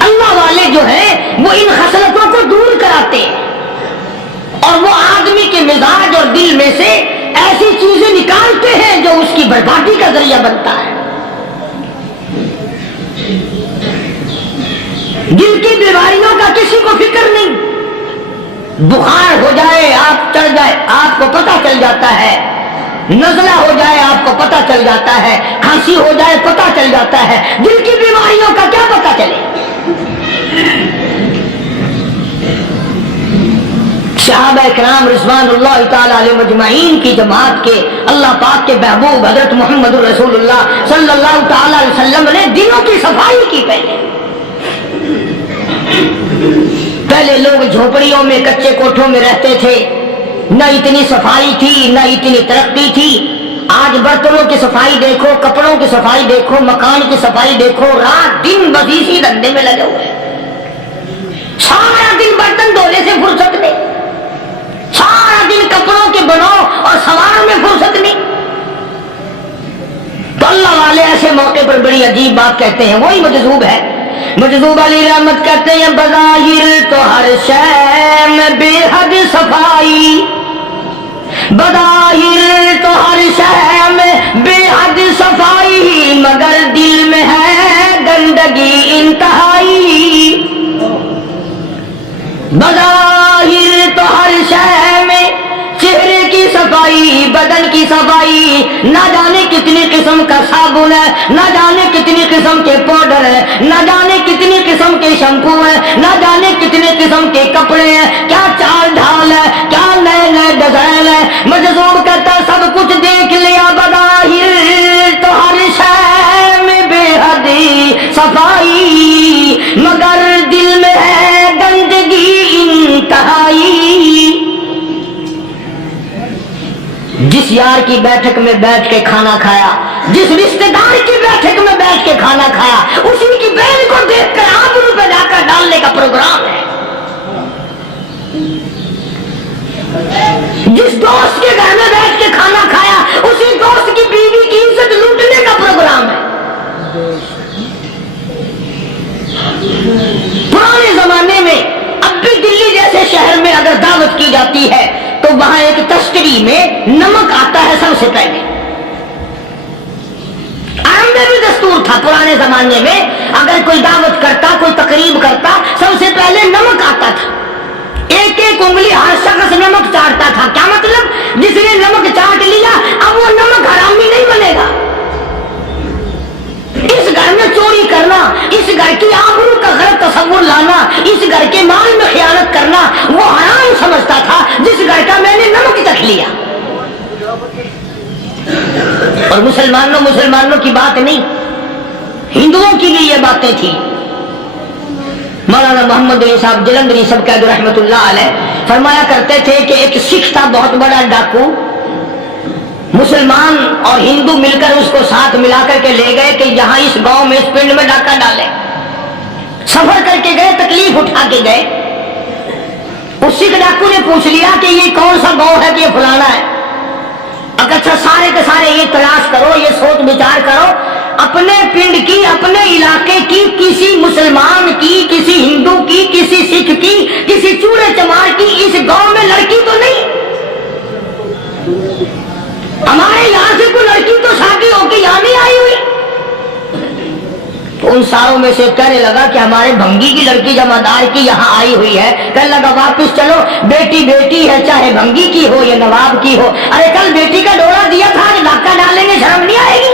अल्लाह वाले जो है वो इन खसलतों को दूर कराते हैं, और वो आदमी के मिजाज और दिल में से ऐसी चीजें निकालते हैं जो उसकी बर्बादी का जरिया बनता है। दिल की बीमारियों का किसी को फिक्र नहीं, बुखार हो जाए, आप चढ़ जाए, आपको पता चल जाता है, नज़ला हो जाए आपको पता चल जाता है, खांसी हो जाए पता चल जाता है, दिल की बीमारियों का क्या पता चले। सहाबा इकराम रिज़वानुल्लाह ताला अलैहिम अजमाइन की जमात के अल्लाह पाक के महबूब हजरत मोहम्मद रसूलुल्लाह सल्लल्लाहु ताला अलैहि वसल्लम ने दिलों की सफाई की। पहले लोग झोपड़ियों में, कच्चे कोठों में रहते थे, न इतनी सफाई थी, न इतनी तरक्की थी। आज बर्तनों की सफाई देखो, कपड़ों की सफाई देखो, मकान की सफाई देखो, रात दिन बस इसी धंधे में लगे हुए, सारा दिन बर्तन धोने से फुर्सत नहीं, सारा दिन कपड़ों के बनाओ और सवारों में फुर्सत नहीं। موقع پر بڑی عجیب بات کہتے ہیں, وہی مجذوب ہے. مجذوب علی رحمت کہتے ہیں بظاہر تو ہر شے میں بے حد صفائی, بظاہر تو ہر شے میں بے حد صفائی, مگر دل میں ہے گندگی انتہائی. بظاہر تو ہر شے میں چہرے کی صفائی, بدن کی صفائی, نہ جانے کتنی قسم کا صابن ہے, نہ جانے کتنی قسم کے پاؤڈر ہے, نہ جانے کتنی قسم کے شیمپو ہے, نہ جانے کتنے قسم کے کپڑے ہیں, کیا چال ڈھال ہے, کیا نئے نئے ڈیزائن ہے. مجذوب کہتا ہے سب کچھ دیکھ لیا, بظاہر تو ہر شے میں بے حد صفائی, مگر دل میں ہے گندگی انتہائی. جس یار کی بیٹھک میں بیٹھ کے کھانا کھایا, جس رشتہ دار کی بیٹھک میں بیٹھ کے کھانا کھایا, اسی کی بہن کو دیکھ کر آبرو پہ جا کر ڈالنے کا پروگرام ہے. جس دوست کے گھر میں بیٹھ کے کھانا کھایا, اسی دوست کی بیوی کی عزت لوٹنے کا پروگرام ہے. پرانے زمانے میں اب بھی دلی جیسے شہر میں اگر دعوت کی جاتی ہے تو وہاں ایک تشتری میں نمک آتا ہے سب سے پہلے. عام میں بھی دستور تھا پرانے زمانے میں, اگر کوئی دعوت کرتا, کوئی تقریب کرتا, سب سے پہلے نمک آتا تھا. ایک ایک انگلی ہر شخص نمک چاٹتا تھا. کیا مطلب, جس نے نمک چاٹ لیا اب وہ نمک حرامی نہیں بنے گا. اس گھر میں چوری کرنا, اس گھر کی آبرو کا غلط تصور لانا, اس گھر کے مال میں خیانت کرنا وہ حرام سمجھتا تھا جس گھر کا میں نے نمک چکھ لیا. اور مسلمانوں کی بات نہیں, ہندوؤں کی بھی یہ باتیں تھی. مولانا محمد علی صاحب جلندری سب قید رحمت اللہ علیہ فرمایا کرتے تھے کہ ایک سکھ تھا بہت بڑا ڈاکو, مسلمان اور ہندو مل کر اس کو ساتھ ملا کر کے لے گئے کہ یہاں اس گاؤں میں, اس پنڈ میں ڈاکہ ڈالے. سفر کر کے گئے, تکلیف اٹھا کے گئے. اس سکھ ڈاکو نے پوچھ لیا کہ یہ کون سا گاؤں ہے کہ یہ فلانا ہے. اچھا سارے کے سارے یہ تلاش کرو, یہ سوچ بچار کرو, اپنے پنڈ کی, اپنے علاقے کی, کسی مسلمان کی, کسی ہندو کی, کسی سکھ کی, کسی چوڑے چمار کی اس گاؤں میں لڑکی تو نہیں. ہمارے یہاں سے کوئی لڑکی تو شادی ہو کے یہاں نہیں آئی ہوئی. ان ساروں میں سے کہنے لگا کہ ہمارے بھنگی کی لڑکی جمعدار کی یہاں آئی ہوئی ہے. کہنے لگا واپس چلو, بیٹی بیٹی ہے, چاہے بھنگی کی ہو یا نواب کی ہو. ارے کل بیٹی کا ڈورا دیا تھا, آج ڈاکہ ڈالنے میں شرم نہیں آئے گی.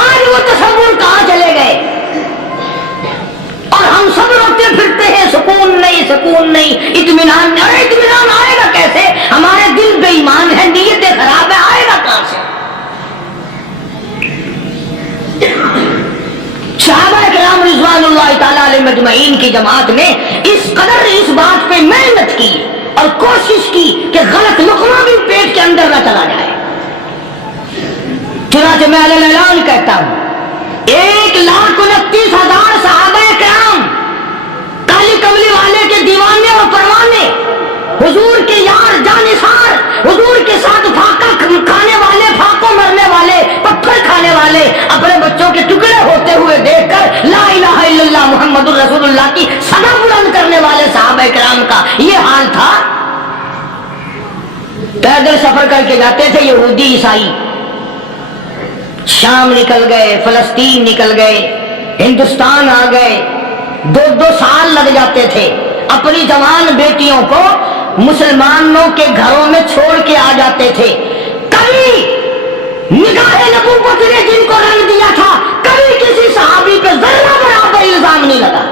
آج وہ تصور کہاں چلے گئے, اور ہم سب روتے پھرتے ہیں سکون نہیں, سکون نہیں, اطمینان نہیں. ارے اطمینان آئے گا کیسے, ہمارے دل بے ایمان ہے, نیتیں خراب ہے, آئے گا کہاں سے. صحابہ کرام رضوان اللہ تعالی علیہ مجمعین کی جماعت نے اس قدر اس بات پہ محنت کی اور کوشش کی کہ غلط لقمہ بھی پیٹ کے اندر نہ چلا جائے. چنانچہ میں اعلان کہتا ہوں, 1,29,000 صحابہ کرام, کالی کملی والے کے دیوانے اور پروانے, حضور کے یار جانثار, حضور کے ساتھ فاقہ کھانے والے, فاقوں مرنے والے, پتھر کھانے والے, اپنے بچوں کے ٹکڑے ہوتے ہوئے دیکھ کر لا الہ الا اللہ محمد الرسول اللہ کی صدا بلند کرنے والے صحابہ کرام کا یہ حال تھا. پیدل سفر کر کے جاتے تھے یہودی عیسائی, شام نکل گئے, فلسطین نکل گئے, ہندوستان آ گئے, 2 سال لگ جاتے تھے. اپنی جوان بیٹیوں کو مسلمانوں کے گھروں میں چھوڑ کے آ جاتے تھے. کبھی نگاہ نبوت نے جن کو رنگ دیا تھا, کبھی کسی صحابی پہ ذرہ برابر الزام نہیں لگا.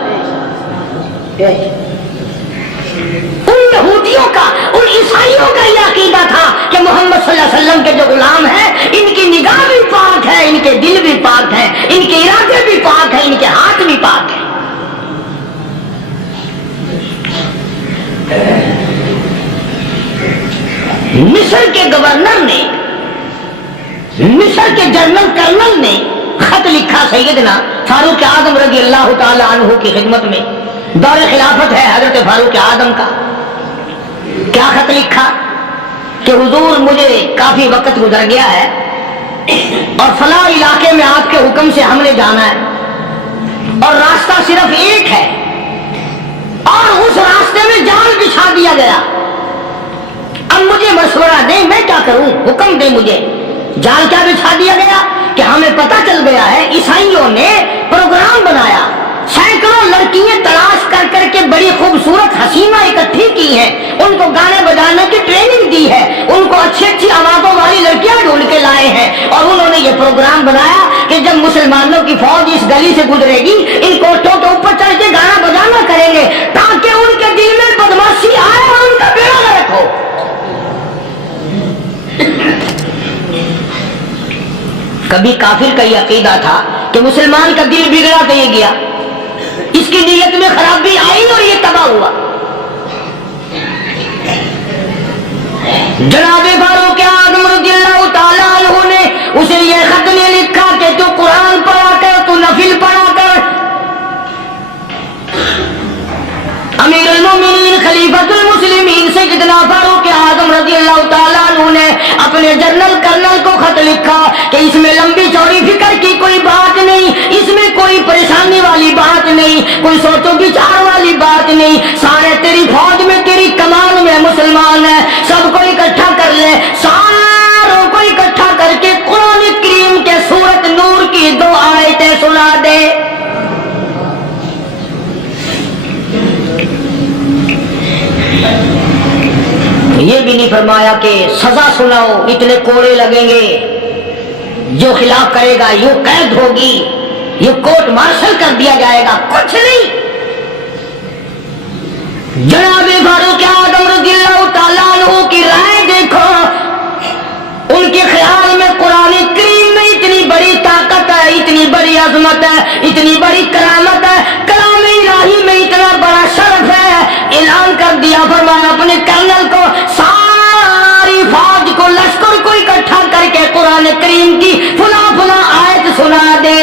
ان یہودیوں کا, ان عیسائیوں کا یہ عقیدہ تھا کہ محمد صلی اللہ علیہ وسلم کے جو غلام ہیں, ان کی نگاہ بھی پاک ہے, ان کے دل بھی پاک ہے, ان کے ارادے بھی پاک ہیں, ان کے ہاتھ بھی پاک ہیں. مصر کے گورنر نے, مصر کے جنرل کرنل نے خط لکھا سیدنا فاروق اعظم رضی اللہ تعالی عنہ کی خدمت میں. دور خلافت ہے حضرت فاروق اعظم کا. کیا خط لکھا کہ हुजूर मुझे काफी वक्त गुजर गया है और फला इलाके में आपके हुक्म से हमने जाना है और रास्ता सिर्फ एक है और उस रास्ते में जाल बिछा दिया गया। अब मुझे मशवरा दे, मैं क्या करूं, हुक्म दे मुझे। जाल क्या बिछा दिया गया कि हमें पता चल गया है ईसाइयों ने प्रोग्राम बनाया, सैकड़ों लड़कियां तलाश कर करके बड़ी खूबसूरत हसीना इकट्ठी की हैं, उनको गाने बजाने की ट्रेनिंग दी है, उनको अच्छी अच्छी आवाजों वाली लड़कियां ढूंढ के लाए हैं और उन्होंने ये प्रोग्राम बनाया कि जब मुसलमानों की फौज इस गली से गुजरेगी इन कोठों के ऊपर चढ़ के गाना बजाना करेंगे ताकि उनके दिल में बदमाशी आए और उनका बेड़ा गर्क हो। कभी काफिर का यह अकीदा था कि मुसलमान का दिल बिगड़ा तो ये गया, इसकी नीयत में खराबी आई और ये तबाह हुआ। जनाबे फारूक आज़म रज़ियल्लाहु ताला अन्हु ने उसे ये खत में लिखा कि तू कुरान पढ़ा कर, तू नफिल पढ़ा कर। अमीरुल मोमिनीन खलीफतुल मुस्लिमीन सैयदना फारूक आज़म रज़ियल्लाहु ताला अन्हु ने अपने जनरल कर्नल को खत लिखा कि इसमें लंबी चौड़ी फिक्र की कोई बात नहीं, इसमें कोई परेशानी वाली बात नहीं, कोई सोचो विचार वाली बात नहीं, सारे तेरी फौज में तेरी कमान में मुसलमान है, सबको इकट्ठा कर ले, सारों को इकट्ठा करके कुरान करीम के सूरत नूर की 2 आयतें सुना दे। ये भी नहीं फरमाया कि सजा सुनाओ, इतने कोड़े लगेंगे, जो खिलाफ करेगा यूं कैद होगी, ये कोर्ट मार्शल कर दिया जाएगा, कुछ नहीं। जनाबे फारूक आज़म रज़ियल्लाहु ताला अन्हु की राय देखो, उनके ख्याल में कुरान करीम में इतनी बड़ी ताकत है, इतनी बड़ी अजमत है, इतनी बड़ी करामत है, कलाम इलाही में इतना बड़ा शर्फ है। ऐलान कर दिया, फरमाया अपने कर्नल को सारी फौज को, लश्कर को इकट्ठा करके कुरान करीम की फुला फुला आयत सुना दे।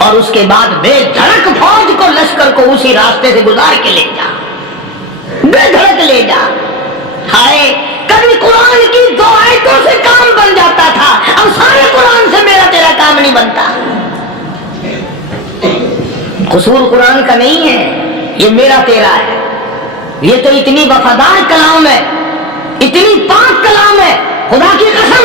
और उसके बाद बेधड़क फौज को, लश्कर को उसी रास्ते से गुजार के ले जा, बेधड़क ले जा। हाय, कभी कुरान की 2 आयतों से काम बन जाता था, अब सारे कुरान से मेरा तेरा काम नहीं बनता। कसूर कुरान का नहीं है, ये मेरा तेरा है। ये तो इतनी वफादार कलाम है, इतनी पाक कलाम है, खुदा की कसम।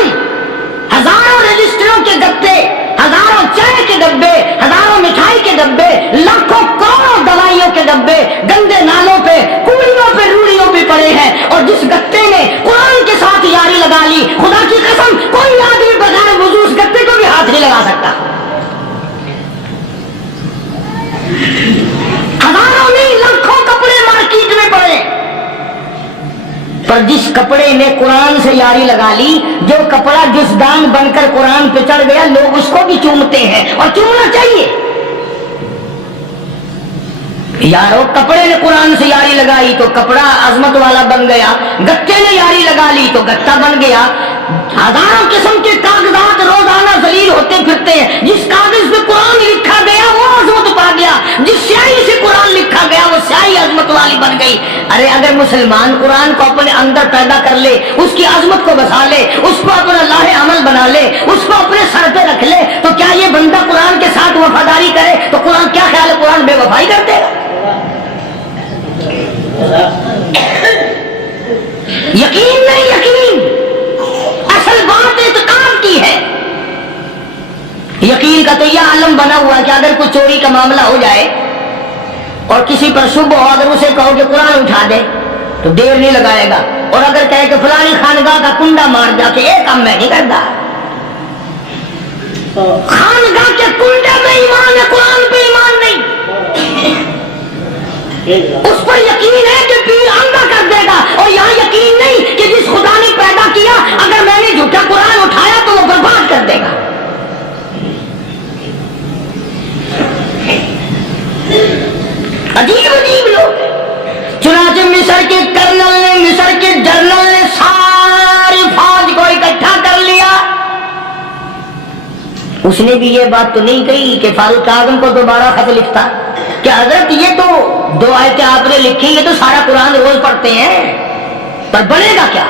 हजारों रजिस्टरों के गत्ते, हजारों चाय के डब्बे, हजारों मिठाई के डब्बे, लाखों करोड़ों दवाइयों के डब्बे गंदे नालों पे, कूड़ियों पे, रूड़ियों पे पड़े हैं, और जिस गत्ते ने कुरान के साथ यारी लगा ली, खुदा की कसम कोई आदमी बगैर वुजू उस गत्ते को भी हाथ नहीं लगा सकता। हजारों नहीं, लाखों कपड़े मार्केट में पड़े, पर जिस कपड़े ने कुरान से यारी लगा ली, जो कपड़ा जुज़दान बनकर कुरान पे चढ़ गया, लोग उसको भी चूमते हैं और चूमना चाहिए। यारो, कपड़े ने कुरान से यारी लगाई तो कपड़ा अजमत वाला बन गया, गत्ते ने यारी लगा ली तो गत्ता बन गया। हजारों किस्म के कागजात रोजाना जलील होते फिरते हैं, जिस कागज पे कुरान लिखा गया वो अजमत पा गया, जिस स्याही से कुरान लिखा गया वो स्याही अजमत वाली बन गई। अरे अगर मुसलमान कुरान को अपने अंदर पैदा कर ले, उसकी अजमत को बसा ले, उसको अपना लाहे अमल बना ले, उसको अपने सर पे रख ले, तो क्या ये बंदा कुरान के साथ वफादारी करे तो कुरान, क्या ख्याल है, कुरान बेवफाई कर देगा? यकीन नहीं, यकीन असल बात इत्काद की है। यकीन का तो यह आलम बना हुआ है कि अगर कोई चोरी का मामला हो जाए और किसी पर शुभ हो, अगर उसे कहो कि कुरान उठा दे तो देर नहीं लगाएगा, और अगर कहे कि फलानी खानगाह का कुंडा मार जाके, एक काम मैं नहीं करता। खानगाह के कुंडे में ईमान है, कुरान पे ईमान नहीं। उस पर यकीन है कि पीर अंधा कर देगा, और यहाँ यकीन नहीं कि जिस खुदा ने पैदा किया, अगर मैंने झूठा कुरान उठाया तो वो बर्बाद कर देगा। अजीब अजीब लोग। चुनाचे मिस्र के कर्नल ने, मिस्र के जनरल ने सारी फौज को इकट्ठा कर लिया। उसने भी ये बात तो नहीं कही कि फारूक आजम को दोबारा खत लिखता कि हजरत ये तो 2 आयतें आपने लिखी, ये तो सारा कुरान रोज पढ़ते हैं, पर बनेगा क्या?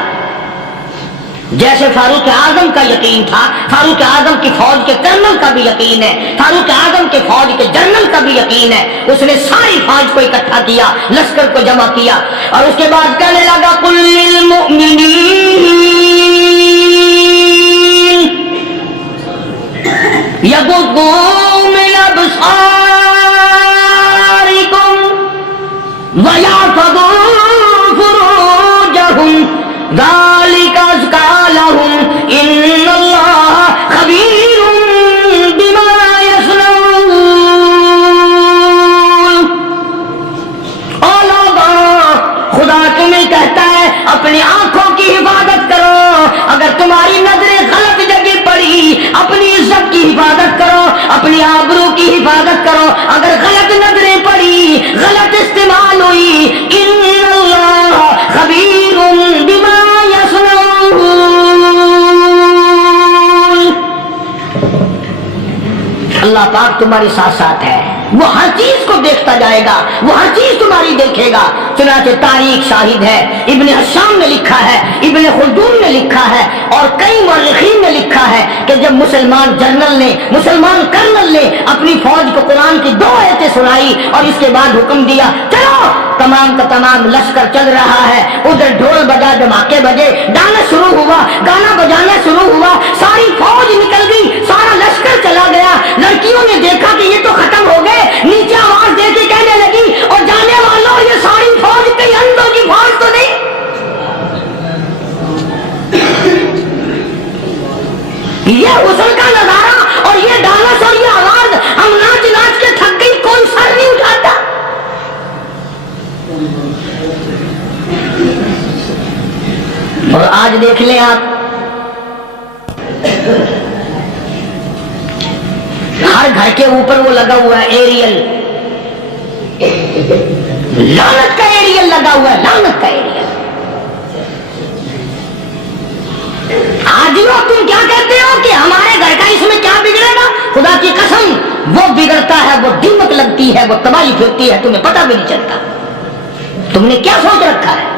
जैसे फारूक आजम का यकीन था, फारूक आजम की फौज के कर्नल का भी यकीन है, फारूक आजम के फौज के जनरल का भी यकीन है। उसने सारी फौज को इकट्ठा किया, लश्कर को जमा किया और उसके बाद कहने लगा कुल लिल मुमिनीन यगुद्दू मिन अबसारिकुम व यहफज़ू फुरूजहुम ज़ालिका अज़का लहुम इन्नल्लाह खबीरुम बिमा यस्नऊन। ओ लोगों, खुदा तुम्हें कहता है अपनी आंखों की हिफाजत करो। अगर तुम्हारी नजरें गलत जगह पड़ी, अपनी इज्जत की हिफाजत करो, अपनी आबरू की हिफाजत करो। अगर गलत नजरें पड़ी, गलत इस्तेमाल हुई, इन्नल्लाह खबीरुम बिमा यस्नऊन। अल्लाह पाक तुम्हारे साथ साथ है, वो हर चीज को देखता जाएगा, वो हर चीज तुम्हारी देखेगा। चुनाचे तारीख शाहिद है, इब्ने हशाम ने लिखा है, इब्ने खुल्दून ने लिखा है और कई मुअर्रिखीन ने लिखा है कि जब मुसलमान जनरल ने, मुसलमान कर्नल ने अपनी फौज को कुरान की 2 आयतें सुनाई और इसके बाद हुक्म दिया चलो, तमाम का तमाम लश्कर चल रहा है, उधर ढोल बजा, धमाके बजे, गाना शुरू हुआ, गाना बजाना शुरू हुआ, सारी फौज निकल गई, सारा लश्कर चला गया। लड़कियों ने देखा कि ये तो खत्म हो गए, नीचे आवाज दे के कहने लगी और जाने वालों, ये सारी फौज कई अंधों की फौज तो नहीं। ये हुस्न का नजारा और ये डांस और ये आवाज, हम नाच नाच के थक गई, कोई सर नहीं उठाता। और आज देख लें आप, हर घर के ऊपर वो लगा हुआ है एरियल, लानत का एरियल लगा हुआ है, लानत का एरियल। आजियो तुम क्या कहते हो कि हमारे घर का इसमें क्या बिगड़ेगा? खुदा की कसम, वो बिगड़ता है, वो दीमक लगती है, वो तबाही फिरती है, तुम्हें पता भी नहीं चलता। तुमने क्या सोच रखा है?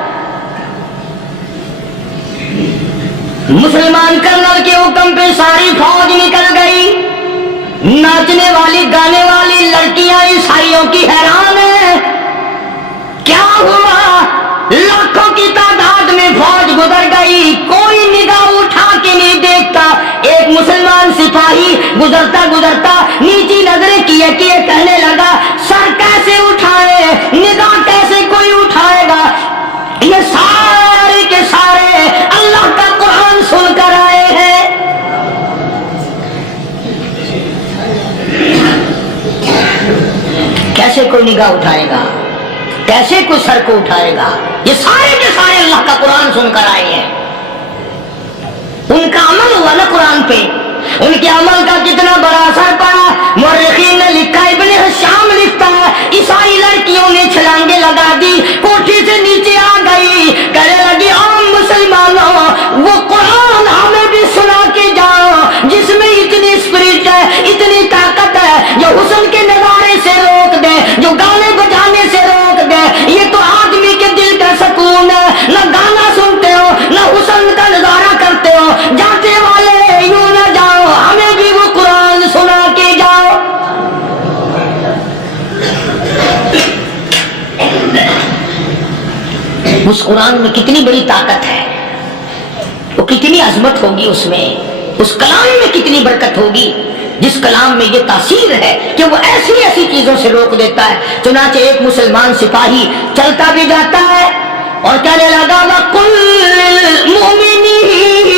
मुसलमान कर्नल के हुक्म पे सारी फौज निकल गई। नाचने वाली, गाने वाली लड़कियां ईसाइयों की हैरान है। क्या हुआ? लाखों की तादाद में फौज गुजर गई, कोई निगाह उठा के नहीं देखता। एक मुसलमान सिपाही गुजरता गुजरता नीची नजरें किए किए कहने लगा सर कैसे उठाए, निगाह कैसे कोई उठाएगा? ये सारे के सारे अल्लाह का कुरान सुनकर आए हैं। कैसे कोई निगाह उठाएगा, कैसे कोई सर को उठाएगा? ये सारे के सारे अल्लाह का कुरान सुनकर आए हैं। उनका अमल हुआ ना कुरान पे, उनके अमल का कितना बड़ा असर पड़ा। मुअर्रिखीन ने लिखा, इब्ने हशाम लिखता है, ईसाई लड़कियों ने छलांगे लगा दी, कोठी से नीचे आ गई, कहने लगी आम मुसलमानों, वो कुरान हमें भी सुना के जाओ जिसमें इतनी स्पिरिट है, इतनी ताकत है, जो हुस्न के नजारे से रोक दे, जो गाने बजाने से रोक दे। ये तो आदमी के दिल का सुकून है, न गाना सुनते हो, न हुस्न का नजारा करते हो। जाते वाले यूं न जाओ, हमें भी वो कुरान सुना के जाओ। उस कुरान में कितनी बड़ी ताकत है, वो कितनी अजमत होगी उसमें, उस कलाम में कितनी बरकत होगी, जिस कलाम में ये तासीर है कि वो ऐसी ऐसी चीजों से रोक देता है। चुनाचे एक मुसलमान सिपाही चलता भी जाता है और कहने लगा वकुल मुमिनीन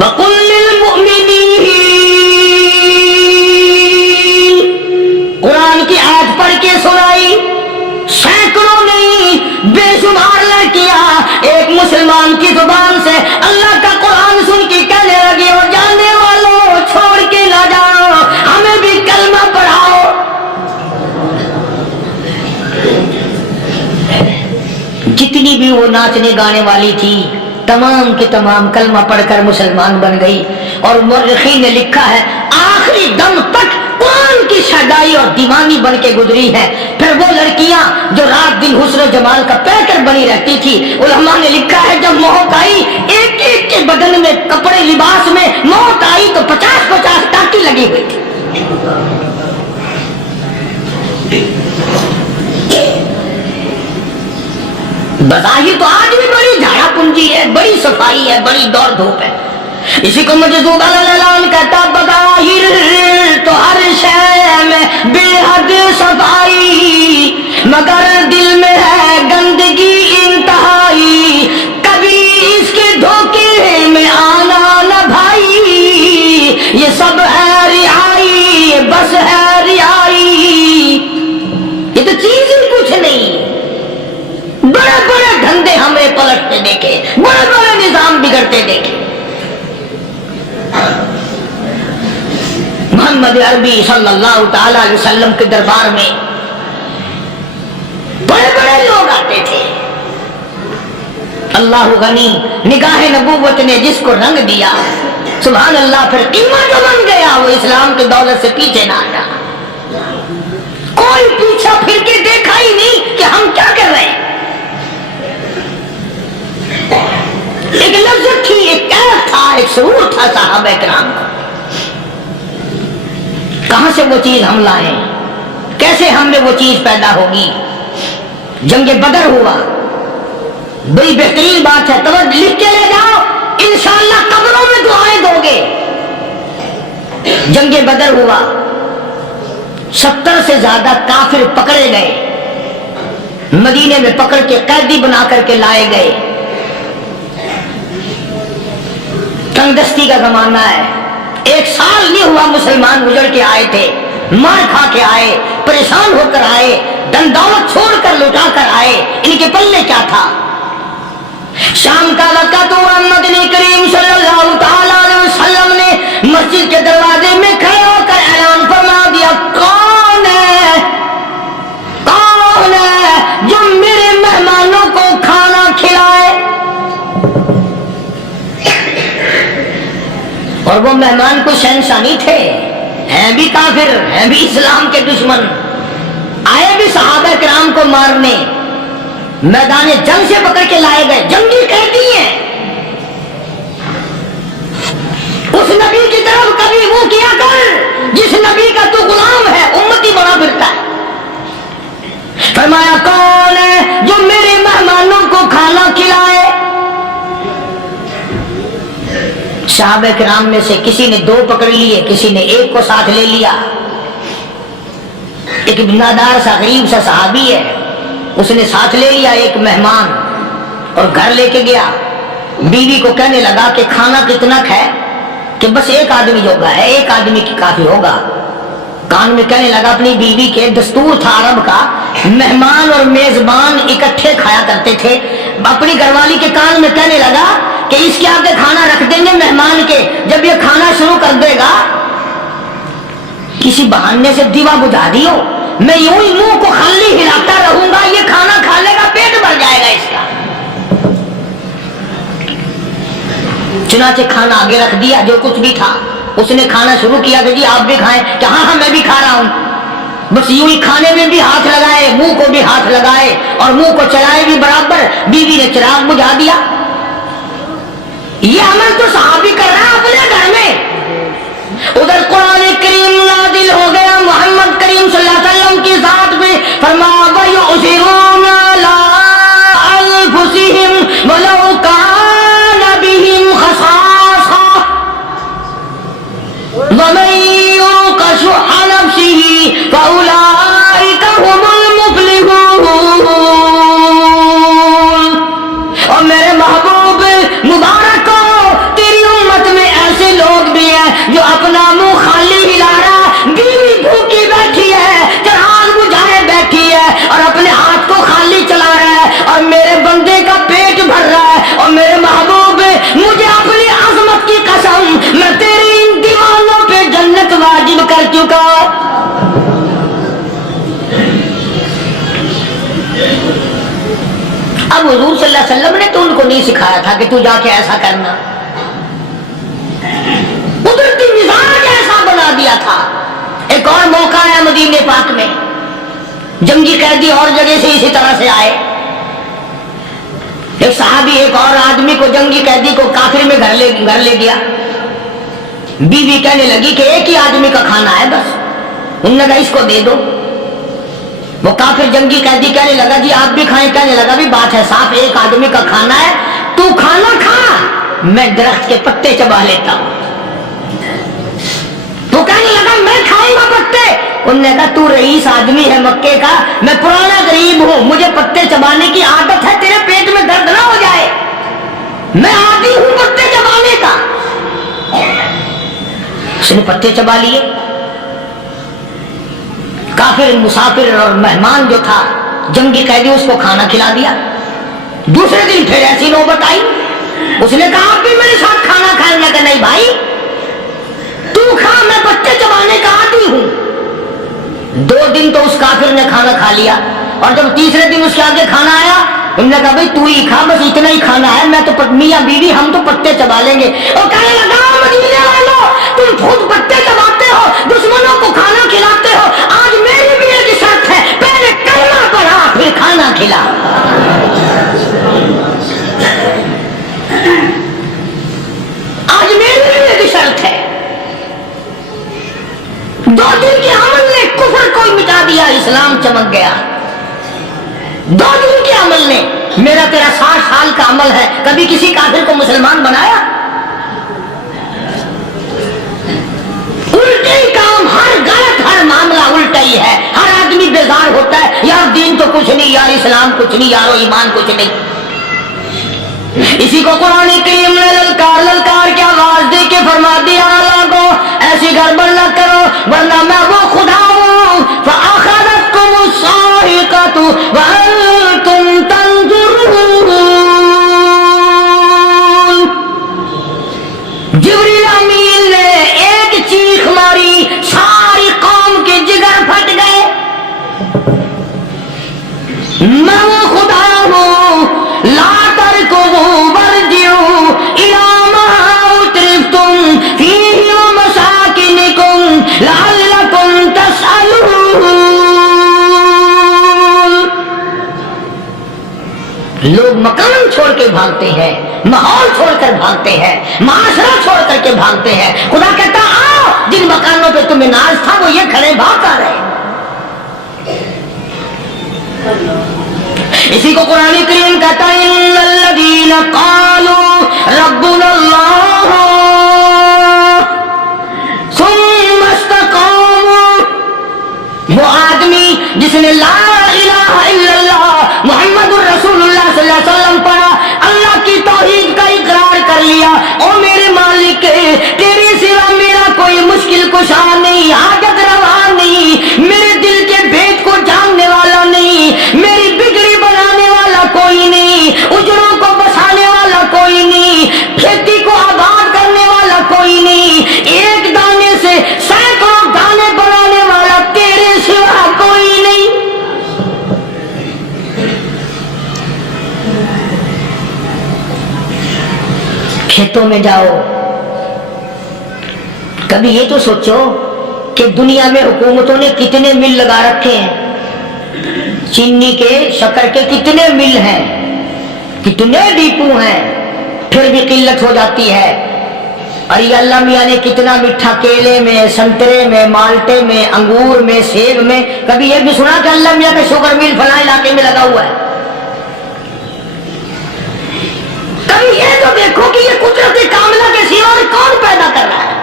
वकुल मुमिनीन। कुरान की आयत पढ़ के सुनाई, सैकड़ों नहीं बेशुमार लड़कियां एक मुसलमान की जुबान से अल्लाह का कुरान सुन के कहने लगी और जाने वालों छोड़ के ना जाओ, हमें भी कलमा पढ़ाओ। जितनी भी वो नाचने गाने वाली थी, तमाम के तमाम कलमा पढ़कर मुसलमान बन गई। और मुअर्रिखीन ने लिखा है आखिरी दम तक कुरान की बेहयाई और दीवानी बन के गुजरी है। फिर वो लड़कियां जो रात दिन हुस्न जमाल का पैकर बनी रहती थी, उलमा ने लिखा है जब मौत आई, एक एक के बदन में कपड़े लिबास में मौत आई तो 50-50 टाँकी लगी हुई थी। बज़ाहिर तो आज भी बड़ी झाड़ा पूंजी है, बड़ी सफाई है, बड़ी दौड़ धूप है। इसी को मजदूब अल-ऐलान कहता, बज़ाहिर तो हर शय में बेहद सफाई, मगर दिल में है गंदगी इंतहाई, कभी इसके धोखे में आना न भाई, ये सब है रिहाई, ये बस है रिहाई। ये तो चीज ही कुछ नहीं। बड़े बड़े धंधे हमें पलटते देखे, बड़े बड़े निजाम बिगड़ते देखे। मोहम्मद अरबी सल्लल्लाहु ताला अलैहि वसल्लम के दरबार में बड़े बड़े लोग आते थे। अल्लाह गनी, निगाह नबूवत ने जिसको रंग दिया, सुभान अल्लाह, फिर कीमत जो बन गया वो इस्लाम की दौलत से पीछे ना हटा। कोई पीछा फिर के देखा ही नहीं कि हम क्या कर रहे हैं। एक लज्जत थी, एक कैफ था, एक सुरूर था सहाबा किराम का। कहां से वो चीज हम लाए, कैसे हमने वो चीज पैदा होगी। जंगे बदर हुआ, बड़ी बेहतरीन बात है, तब लिख के ले जाओ, इंशाअल्लाह कब्रों में दुआएं दोगे। जंगे बदर हुआ, 70 से ज्यादा काफिर पकड़े गए, मदीने में पकड़ के कैदी बना करके लाए गए। तंगदस्ती का जमाना है, 1 साल नहीं हुआ मुसलमान गुजर के आए थे, मार खा के आए, परेशान होकर आए, धन दौलत छोड़कर लुटा कर आए। इनके पल्ले क्या था। शाम का वक्त हुआ, मदनी करीम सल्लल्लाहु ताला अलैहि वसल्लम ने मस्जिद के दरवाजे में खड़े होकर ऐलान फरमा दिया, कौन है जो मेरे मेहमानों को खाना खिलाए। और वो मेहमान को शहंशाह नहीं थे, हैं भी काफिर, हैं भी इस्लाम के दुश्मन, आए भी सहाबा किराम को मारने, मैदान जंग से पकड़ के लाए गए, जंगी कैदी हैं। उस नबी की तरफ कभी वो किया कर जिस नबी का तू गुलाम है, उम्मती बना फिरता है। फरमाया, कौन है जो मेरे मेहमानों को खाना खिलाए। सहाबा किराम में से किसी ने 2 पकड़ लिए, किसी ने 1 को साथ ले लिया। एक बिनादार सा गरीब सा सहाबी है, उसने साथ ले लिया एक मेहमान और घर लेके गया। बीवी को कहने लगा कि खाना कितना है, कि बस 1 आदमी योगा है, 1 आदमी की काफी होगा। कान में कहने लगा अपनी बीवी के, दस्तूर था अरब का, मेहमान और मेजबान इकट्ठे खाया करते थे। अपनी घरवाली के कान में कहने लगा कि इसके आगे खाना रख देंगे मेहमान के, जब ये खाना शुरू कर देगा किसी बहाने से दीवा बुझा दियो, मैं यूं ही मुंह को खाली हिलाता रहूंगा, ये खाना खा लेगा, पेट भर जाएगा इसका। चुनाचे खाना आगे रख दिया, जो कुछ भी था। उसने खाना शुरू किया कि जी आप भी खाएं, कि हाँ हाँ मैं भी खा रहा हूं। बस यूं ही खाने में भी हाथ लगाए, मुंह को भी हाथ लगाए और मुंह को चलाए भी बराबर। बीवी ने चिराग बुझा दिया। ये अमल तो सहाबी कर रहा है अपने घर में। उधर कुरान करीम नाजिल हो गया मोहम्मद करीम सल्लल्लाहु अलैहि वसल्लम की जात में, फरमाया वयुसिरूना अला अनफुसिहिम वलौ कान बिहिम खसासा वमन युक़ शुह्ह नफ्सिही फउलाइका हुमुल मुफ़्लिहून। और मेरे महबूब मुबारक को, तेरी उम्मत में ऐसे लोग भी हैं जो अपना मुंह खाली हिला रहा, बीवी भूखी बैठी है, चिराग बुझाए बैठी है और अपने हाथ को खाली चला रहा है और मेरे बंदे का पेट भर रहा है। और मेरे महबूब, मुझे अपनी अजमत की कसम, मैं तेरे इन दीवानों पे जन्नत वाजिब कर चुका। अब हुजूर सल्लल्लाहु अलैहि वसल्लम ने तो उनको नहीं सिखाया था कि तू जाके ऐसा करना, कुदरती मिजाज ऐसा बना दिया था। एक और मौका है मदीने पाक में जंगी कैदी और जगह से इसी तरह से आए। एक सहाबी एक और आदमी को, जंगी कैदी को काफिर में घर ले गया। बीवी कहने लगी कि एक ही आदमी का खाना है बस, उन्होंने कहा इसको दे दो। वो काफिर जंगी कैदी कहने लगा जी आप भी खाएं, कहने लगा भी बात है साफ, एक आदमी का खाना है, तू खाना खा, मैं दरख्त के पत्ते चबा लेता हूं। तो कहने लगा मैं खाऊंगा पत्ते। उन्होंने कहा तू रईस आदमी है मक्के का, मैं पुराना गरीब हूं, मुझे पत्ते चबाने की आदत है, तेरे पेट में दर्द ना हो जाए, मैं आदी हूं पत्ते चबाने का। उसने पत्ते चबा लिए। काफिर मुसाफिर और मेहमान जो था जंगी कैदी, उसको खाना खिला दिया। दूसरे दिन फिर ऐसी नौबत आई, उसने कहा आप भी मेरे साथ खाना खाएंगे? कि नहीं भाई तू खा, मैं पत्ते चबाने का आदी हूं। 2 दिन तो उस काफिर ने खाना खा लिया, और जब तीसरे दिन उसके आगे खाना आया, उन्होंने कहा भाई तू ही खा, बस इतना ही खाना है, मैं तो मियां बीवी हम तो पत्ते चबा लेंगे। और कहने लगा मदीने वालों, तुम खुद पत्ते चबाते हो, दुश्मनों को खाना खिलाते हो, आज मेरी भी एक शर्त है, पहले कलमा पढ़ा फिर खाना खिला। आज मेरी भी एक शर्त है। 2 दिन के अमल ने कुफर को मिटा दिया, इस्लाम चमक गया। 2 दिन के अमल ने, मेरा तेरा 60 साल का अमल है, कभी किसी काफिर को मुसलमान बनाया? उल्टे ही काम, हर गलत, हर मामला उल्टा ही है। हर आदमी बेजार होता है, यार दीन तो कुछ नहीं, यार इस्लाम कुछ नहीं, यारो ईमान कुछ नहीं। इसी को कुरान करीम ने ललकार के आवाज दे के फरमा दिया, लोगों ऐसी गड़बड़ न करो वरना मैं वो खुदा हूं। फअखज़तकुम साइक़तु व अंतुम तंजुरून। जिब्रील अमीन ने एक चीख मारी, सारी कौम के जिगर फट गए। मैं वो खुदा हूं, ला तरकुबू वरजिऊ इला मा उतरिफ्तुम फीहि व मसाकिनिकुम लअल्लकुम तसअलून। लोग मकान छोड़ के भागते हैं, माहौल छोड़कर भागते हैं, माशरा छोड़ करके भागते हैं। खुदा कहता आओ, जिन मकानों पे तुम्हें नाज था वो ये खड़े भाग आ रहे। इसी को कुरान करीम कहता है, इन्नल्लज़ीना क़ालू रब्बुनल्लाह सुम्मा इस्तक़ामू। वो आदमी जिसने ला इलाहा इल्लल्लाह मुहम्मदुर रसूलुल्लाह सल्लल्लाहु अलैहि वसल्लम पढ़ा, अल्लाह की तौहीद का इकरार कर लिया, ओ मेरे मालिक तेरे सिवा मेरा कोई मुश्किल कुशा नहीं, हाजत रवा नहीं, मेरे दिल के भेद को जानने वाला नहीं, मेरी बिगड़ी बनाने वाला कोई नहीं, उजड़ों को बसाने वाला कोई नहीं, खेती को आबाद करने वाला कोई नहीं, एक दाने से सैकड़ों दाने बनाने वाला तेरे सिवा कोई नहीं। खेतों में जाओ, कभी ये तो सोचो कि दुनिया में हुकूमतों ने कितने मिल लगा रखे हैं, चीनी के, शक्कर के कितने मिल हैं, कितने डिपो हैं, फिर भी किल्लत हो जाती है। और ये अल्लाह मियाँ ने कितना मीठा केले में, संतरे में, माल्टे में, अंगूर में, सेब में, कभी ये भी सुना कि अल्लाह मियाँ का शुगर मिल फला इलाके में लगा हुआ है? कभी ये तो देखो कि ये कुदरती कामला के सिवा कौन पैदा कर रहा है?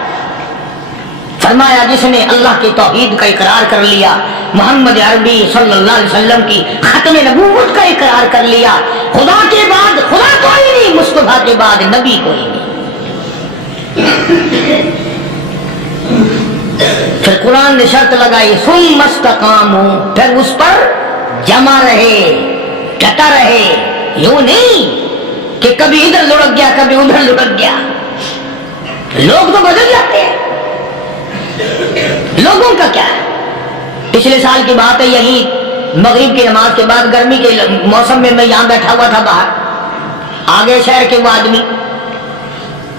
फरमाया जिसने अल्लाह की तौहीद का इकरार कर लिया, मोहम्मद अरबी सल्लल्लाहु अलैहि वसल्लम की खत्म नबूवत का इकरार कर लिया, खुदा के बाद खुदा कोई नहीं, मुस्तफा के बाद नबी कोई नहीं। फिर कुरान ने शर्त लगाई, सुम्मा इस्तक़ामू, फिर उस पर जमा रहे, डटा रहे, यूं नहीं कि कभी इधर लुढ़क गया कभी उधर लुढ़क गया। लोग तो बदल जाते हैं, लोगों का क्या है? पिछले साल की बात है, यही मगरिब की नमाज के बाद गर्मी के मौसम में मैं यहां बैठा हुआ था बाहर, आगे शहर के वो आदमी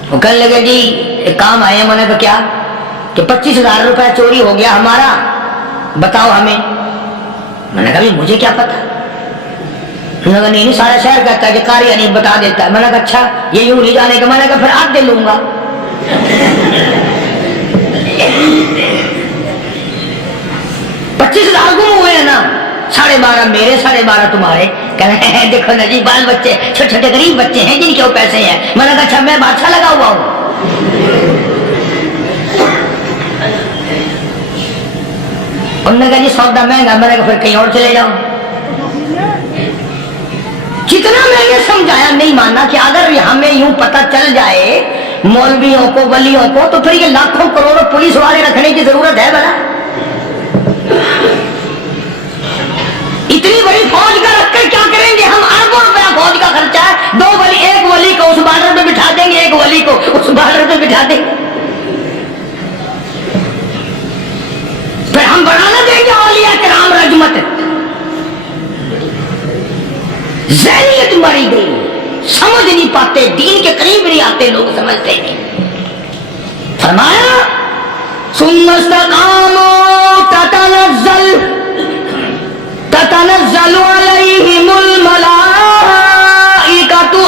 वो कहने लगे जी एक काम आए हैं। मैंने कहा क्या? कि 25,000 रुपया चोरी हो गया हमारा, बताओ हमें। मैंने कहा मुझे क्या पता। मैंने कहा नहीं सारा शहर कहता है कि कारी हनीफ बता देता है। मैंने कहा अच्छा ये यूं नहीं जाने का। मैंने कहा फिर आज दे लूंगा। $25,000 गुम हुए हैं ना, 12.5 मेरे 12.5 तुम्हारे। कह रहे हैं देखो ना जी बाल बच्चे छोटे छोटे गरीब बच्चे हैं जिनके वो पैसे हैं। मैंने कहा अच्छा मैं बादशाह लगा हुआ हूं। उन्होंने कहा जी सौदा महंगा। मैंने कहा फिर कहीं और चले जाओ। जितना मैंने समझाया नहीं माना कि अगर हमें यूं पता चल जाए मौलवियों को वलियों को तो फिर ये लाखों करोड़ों पुलिस वाले रखने की जरूरत है भला? इतनी बड़ी फौज का रखकर क्या करेंगे हम? अरबों रुपया फौज का खर्चा है। 2 वली, एक वली को उस बॉर्डर पे बिठा देंगे, एक वली को उस बॉर्डर पे बिठा देंगे। फिर हम बनाना देंगे औलिया किराम रजमत। ज़हनियत मरी गई, समझ नहीं पाते, दीन के करीब नहीं आते लोग, समझते नहीं। फरमाया सुम्मस्तकामू ततनज़्ज़लु अलैहिमुल मलाइकतु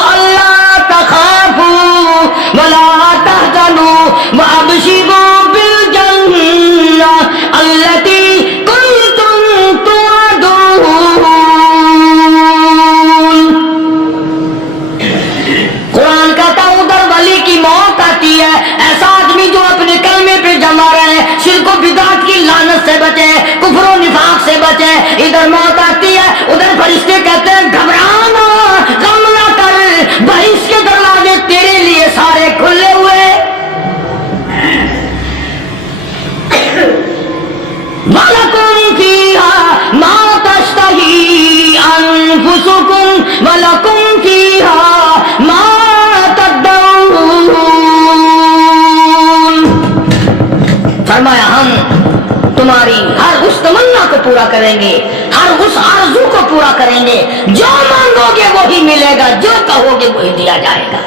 अल्ला तखाफू वला तहज़नू व अबशिरू बिल जन्नह अल्लती कुंतुम तुअदून। कुरान कहता है उधर वली की मौत आती है, ऐसा आदमी जो अपने कलमे पे जमा रहे, शिर्क व बिदअत की लानत से बचे, कुफ्र व निफाक से बचे। इधर मौत आती है, उधर फरिश्ते कहते हैं घबराना, गम ना कर, बहिश के दरवाजे तेरे लिए सारे खुले हुए। वलकुम फीहा मा तश्तही अनफुसुकुम वलकुम फीहा मा तदऊन। फरमाया हम तुम्हारी हर उस तमन्ना को पूरा करेंगे, हर उस आरज़ू को पूरा करेंगे। जो मांगोगे वही मिलेगा, जो कहोगे वही दिया जाएगा।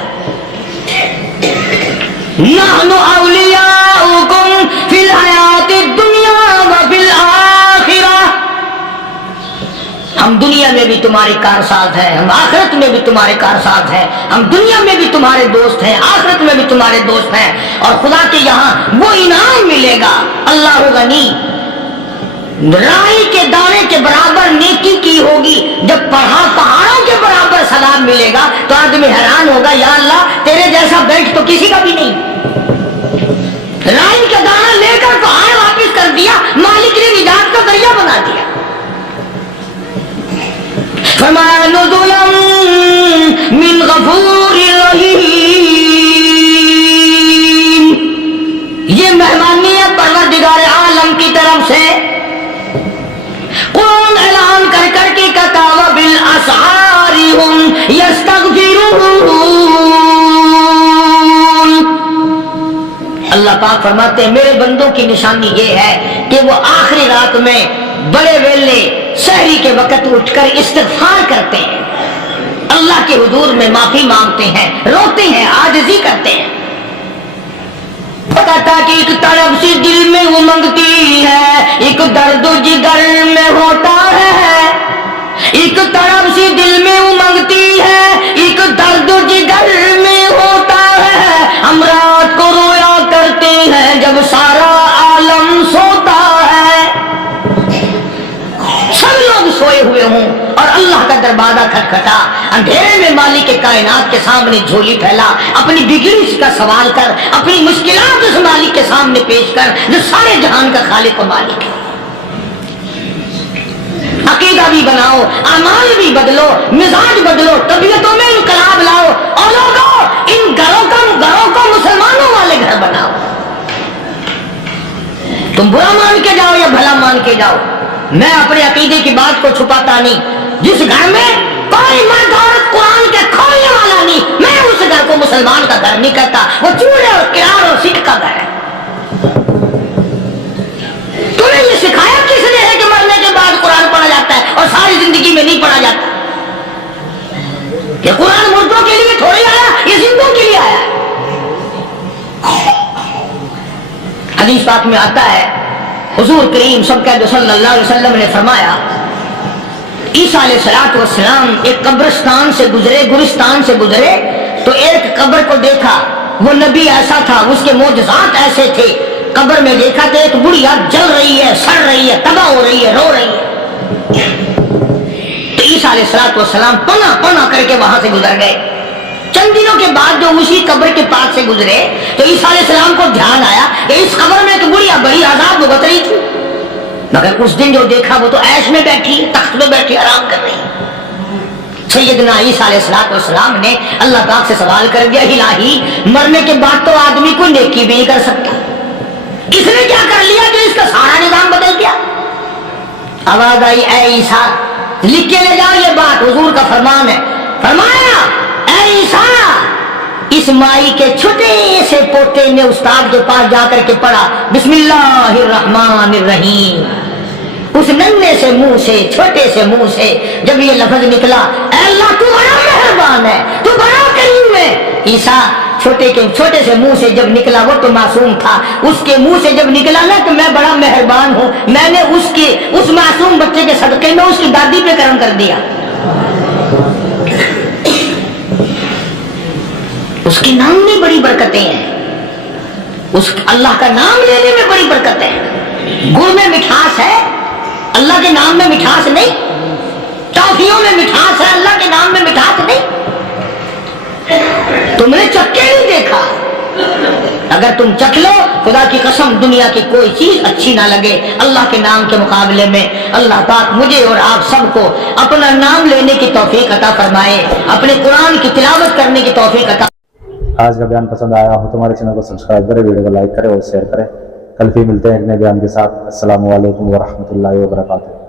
नहनु औलियाउकुम फिल हयातिद दुनिया व फिल आखिरह। हम दुनिया में भी तुम्हारे कारसाज हैं, हम आखिरत में भी तुम्हारे कारसाज हैं। हम दुनिया में भी तुम्हारे दोस्त हैं, आखिरत में भी तुम्हारे दोस्त हैं। और खुदा के यहाँ वो इनाम मिलेगा। अल्लाह गनी, राई के दाने के बराबर नेकी की होगी, जब पहाड़ों के बराबर सलाम मिलेगा तो आदमी हैरान होगा, या अल्लाह तेरे जैसा बेल्ट तो किसी का भी नहीं। राई का दाना लेकर पहाड़ वापिस कर दिया, मालिक ने निजात का दरिया बना दिया। फरमाया नुज़ुलन मिन गफूरिर रहीम। ये मेहमानी है परवरदिगार आलम की तरफ से। कुरान ऐलान कर करके कहता व बिल असहारी हुम यस्तगफिरून। अल्लाह पाक फरमाते हैं मेरे बंदों की निशानी ये है कि वो आखिरी रात में बड़े वेले सहरी के वक्त उठकर इस्तिग़फ़ार करते हैं, अल्लाह के हुजूर में माफी मांगते हैं, रोते हैं, आजिज़ी करते हैं। कहता कि एक तड़प सी दिल में उमंगती है, एक दर्द जिगर में होता है। एक तड़प सी दिल में उमंगती है, एक दर्द जिगर में होता है। हम रात को रोया करते हैं जब सारा आलम सोता है। सब लोग सोए हुए हों और अल्लाह का दरवाजा खटखटा, अंधेरे में मालिक के कायनात के सामने झोली फैला, अपनी बिगड़ी का सवाल कर, अपनी मुश्किलात उस मालिक के सामने पेश कर जो सारे जहान का खालिक व मालिक है। अकीदा भी बनाओ, अमाल भी बदलो, मिजाज बदलो, तबीयतों में इनकलाब लाओ और लोगों इन घरों को मुसलमानों वाले घर बनाओ। तुम बुरा मान के जाओ या भला मान के जाओ, मैं अपने अकीदे की बात को छुपाता नहीं। जिस घर में कोई मर्द औरत कुरान के खोलने वाला नहीं, मैं उस घर को मुसलमान का घर नहीं कहता। वो चूड़े और किरार और सिख का घर है। तुम्हें ये सिखाया किसने है कि मरने के बाद कुरान पढ़ा जाता है और सारी जिंदगी में नहीं पढ़ा जाता? ये कुरान मुर्दों के लिए थोड़ी आया, ये जिंदों के लिए आया है। हदीस पाक में आता है हुजूर करीम सल्लल्लाहु अलैहि वसल्लम ने फरमाया, ईसा अलैहिस्सलाम एक कब्रिस्तान से गुजरे, गुलिस्तान से गुजरे तो एक कब्र को देखा। वो नबी ऐसा था, उसके मोजज़ात ऐसे थे। कब्र में देखा तो एक बुढ़िया जल रही है, सड़ रही है, तबाह हो रही है, रो रही है। तो ईसा अलैहिस्सलाम पना पना करके वहां से गुजर गए। चंद दिनों के बाद जो उसी कब्र के पास से गुजरे तो ईसा अलैहिस्सलाम को ध्यान आया कि इस कब्र में तो बुढ़िया बड़ी आजाद भुगत रही थी, मगर उस दिन जो देखा वो तो ऐश में बैठी, तख्त में बैठी आराम कर रही है। सैयदना ईसा अलैहिस्सलाम ने अल्लाह पाक से सवाल कर दिया, इलाही मरने के बाद तो आदमी कोई नेकी भी नहीं कर सकता, इसने क्या कर लिया कि इसका सारा निजाम बदल गया। आवाज आई, ऐ ईसा लिख के ले जाओ, ये बात हुजूर का फरमान है। फरमाया, ऐ ईसा, इस माई के छोटे से पोते ने उस्ताद के पास जाकर के पढ़ा बिस्मिल्लाहिर्रहमानिर्रहीम। उस नन्हे से मुंह से, छोटे से मुंह से जब ये लफ्ज निकला, अल्लाह तू बड़ा मेहरबान है, तू बड़ा करीम है। ईसा छोटे से मुंह से जब निकला, वो तो मासूम था, उसके मुंह से जब निकला ना कि मैं बड़ा मेहरबान हूं, मैंने उस मासूम बच्चे के सदके में उसकी दादी पे करम कर दिया। उसके नाम में बड़ी बरकतें हैं, उस अल्लाह का नाम लेने में बड़ी बरकत है। गुड़ में मिठास है, अल्लाह के नाम में मिठास नहीं। टॉफियों में मिठास है, अल्लाह के नाम में मिठास नहीं। तुमने चख के नहीं देखा, अगर तुम चख लो, खुदा की कसम दुनिया की कोई चीज अच्छी ना लगे अल्लाह के नाम के मुकाबले में। अल्लाह पाक मुझे और आप सबको अपना नाम लेने की तौफीक अता फरमाए, अपने कुरान की तिलावत करने की तौफीक अता। आज का बयान पसंद आया हो तो हमारे चैनल को सब्सक्राइब करें, वीडियो को लाइक करें और शेयर करें। कल फिर मिलते हैं एक नए बयान के साथ। अस्सलामु अलैकुम व रहमतुल्लाहि व बरकातुहू।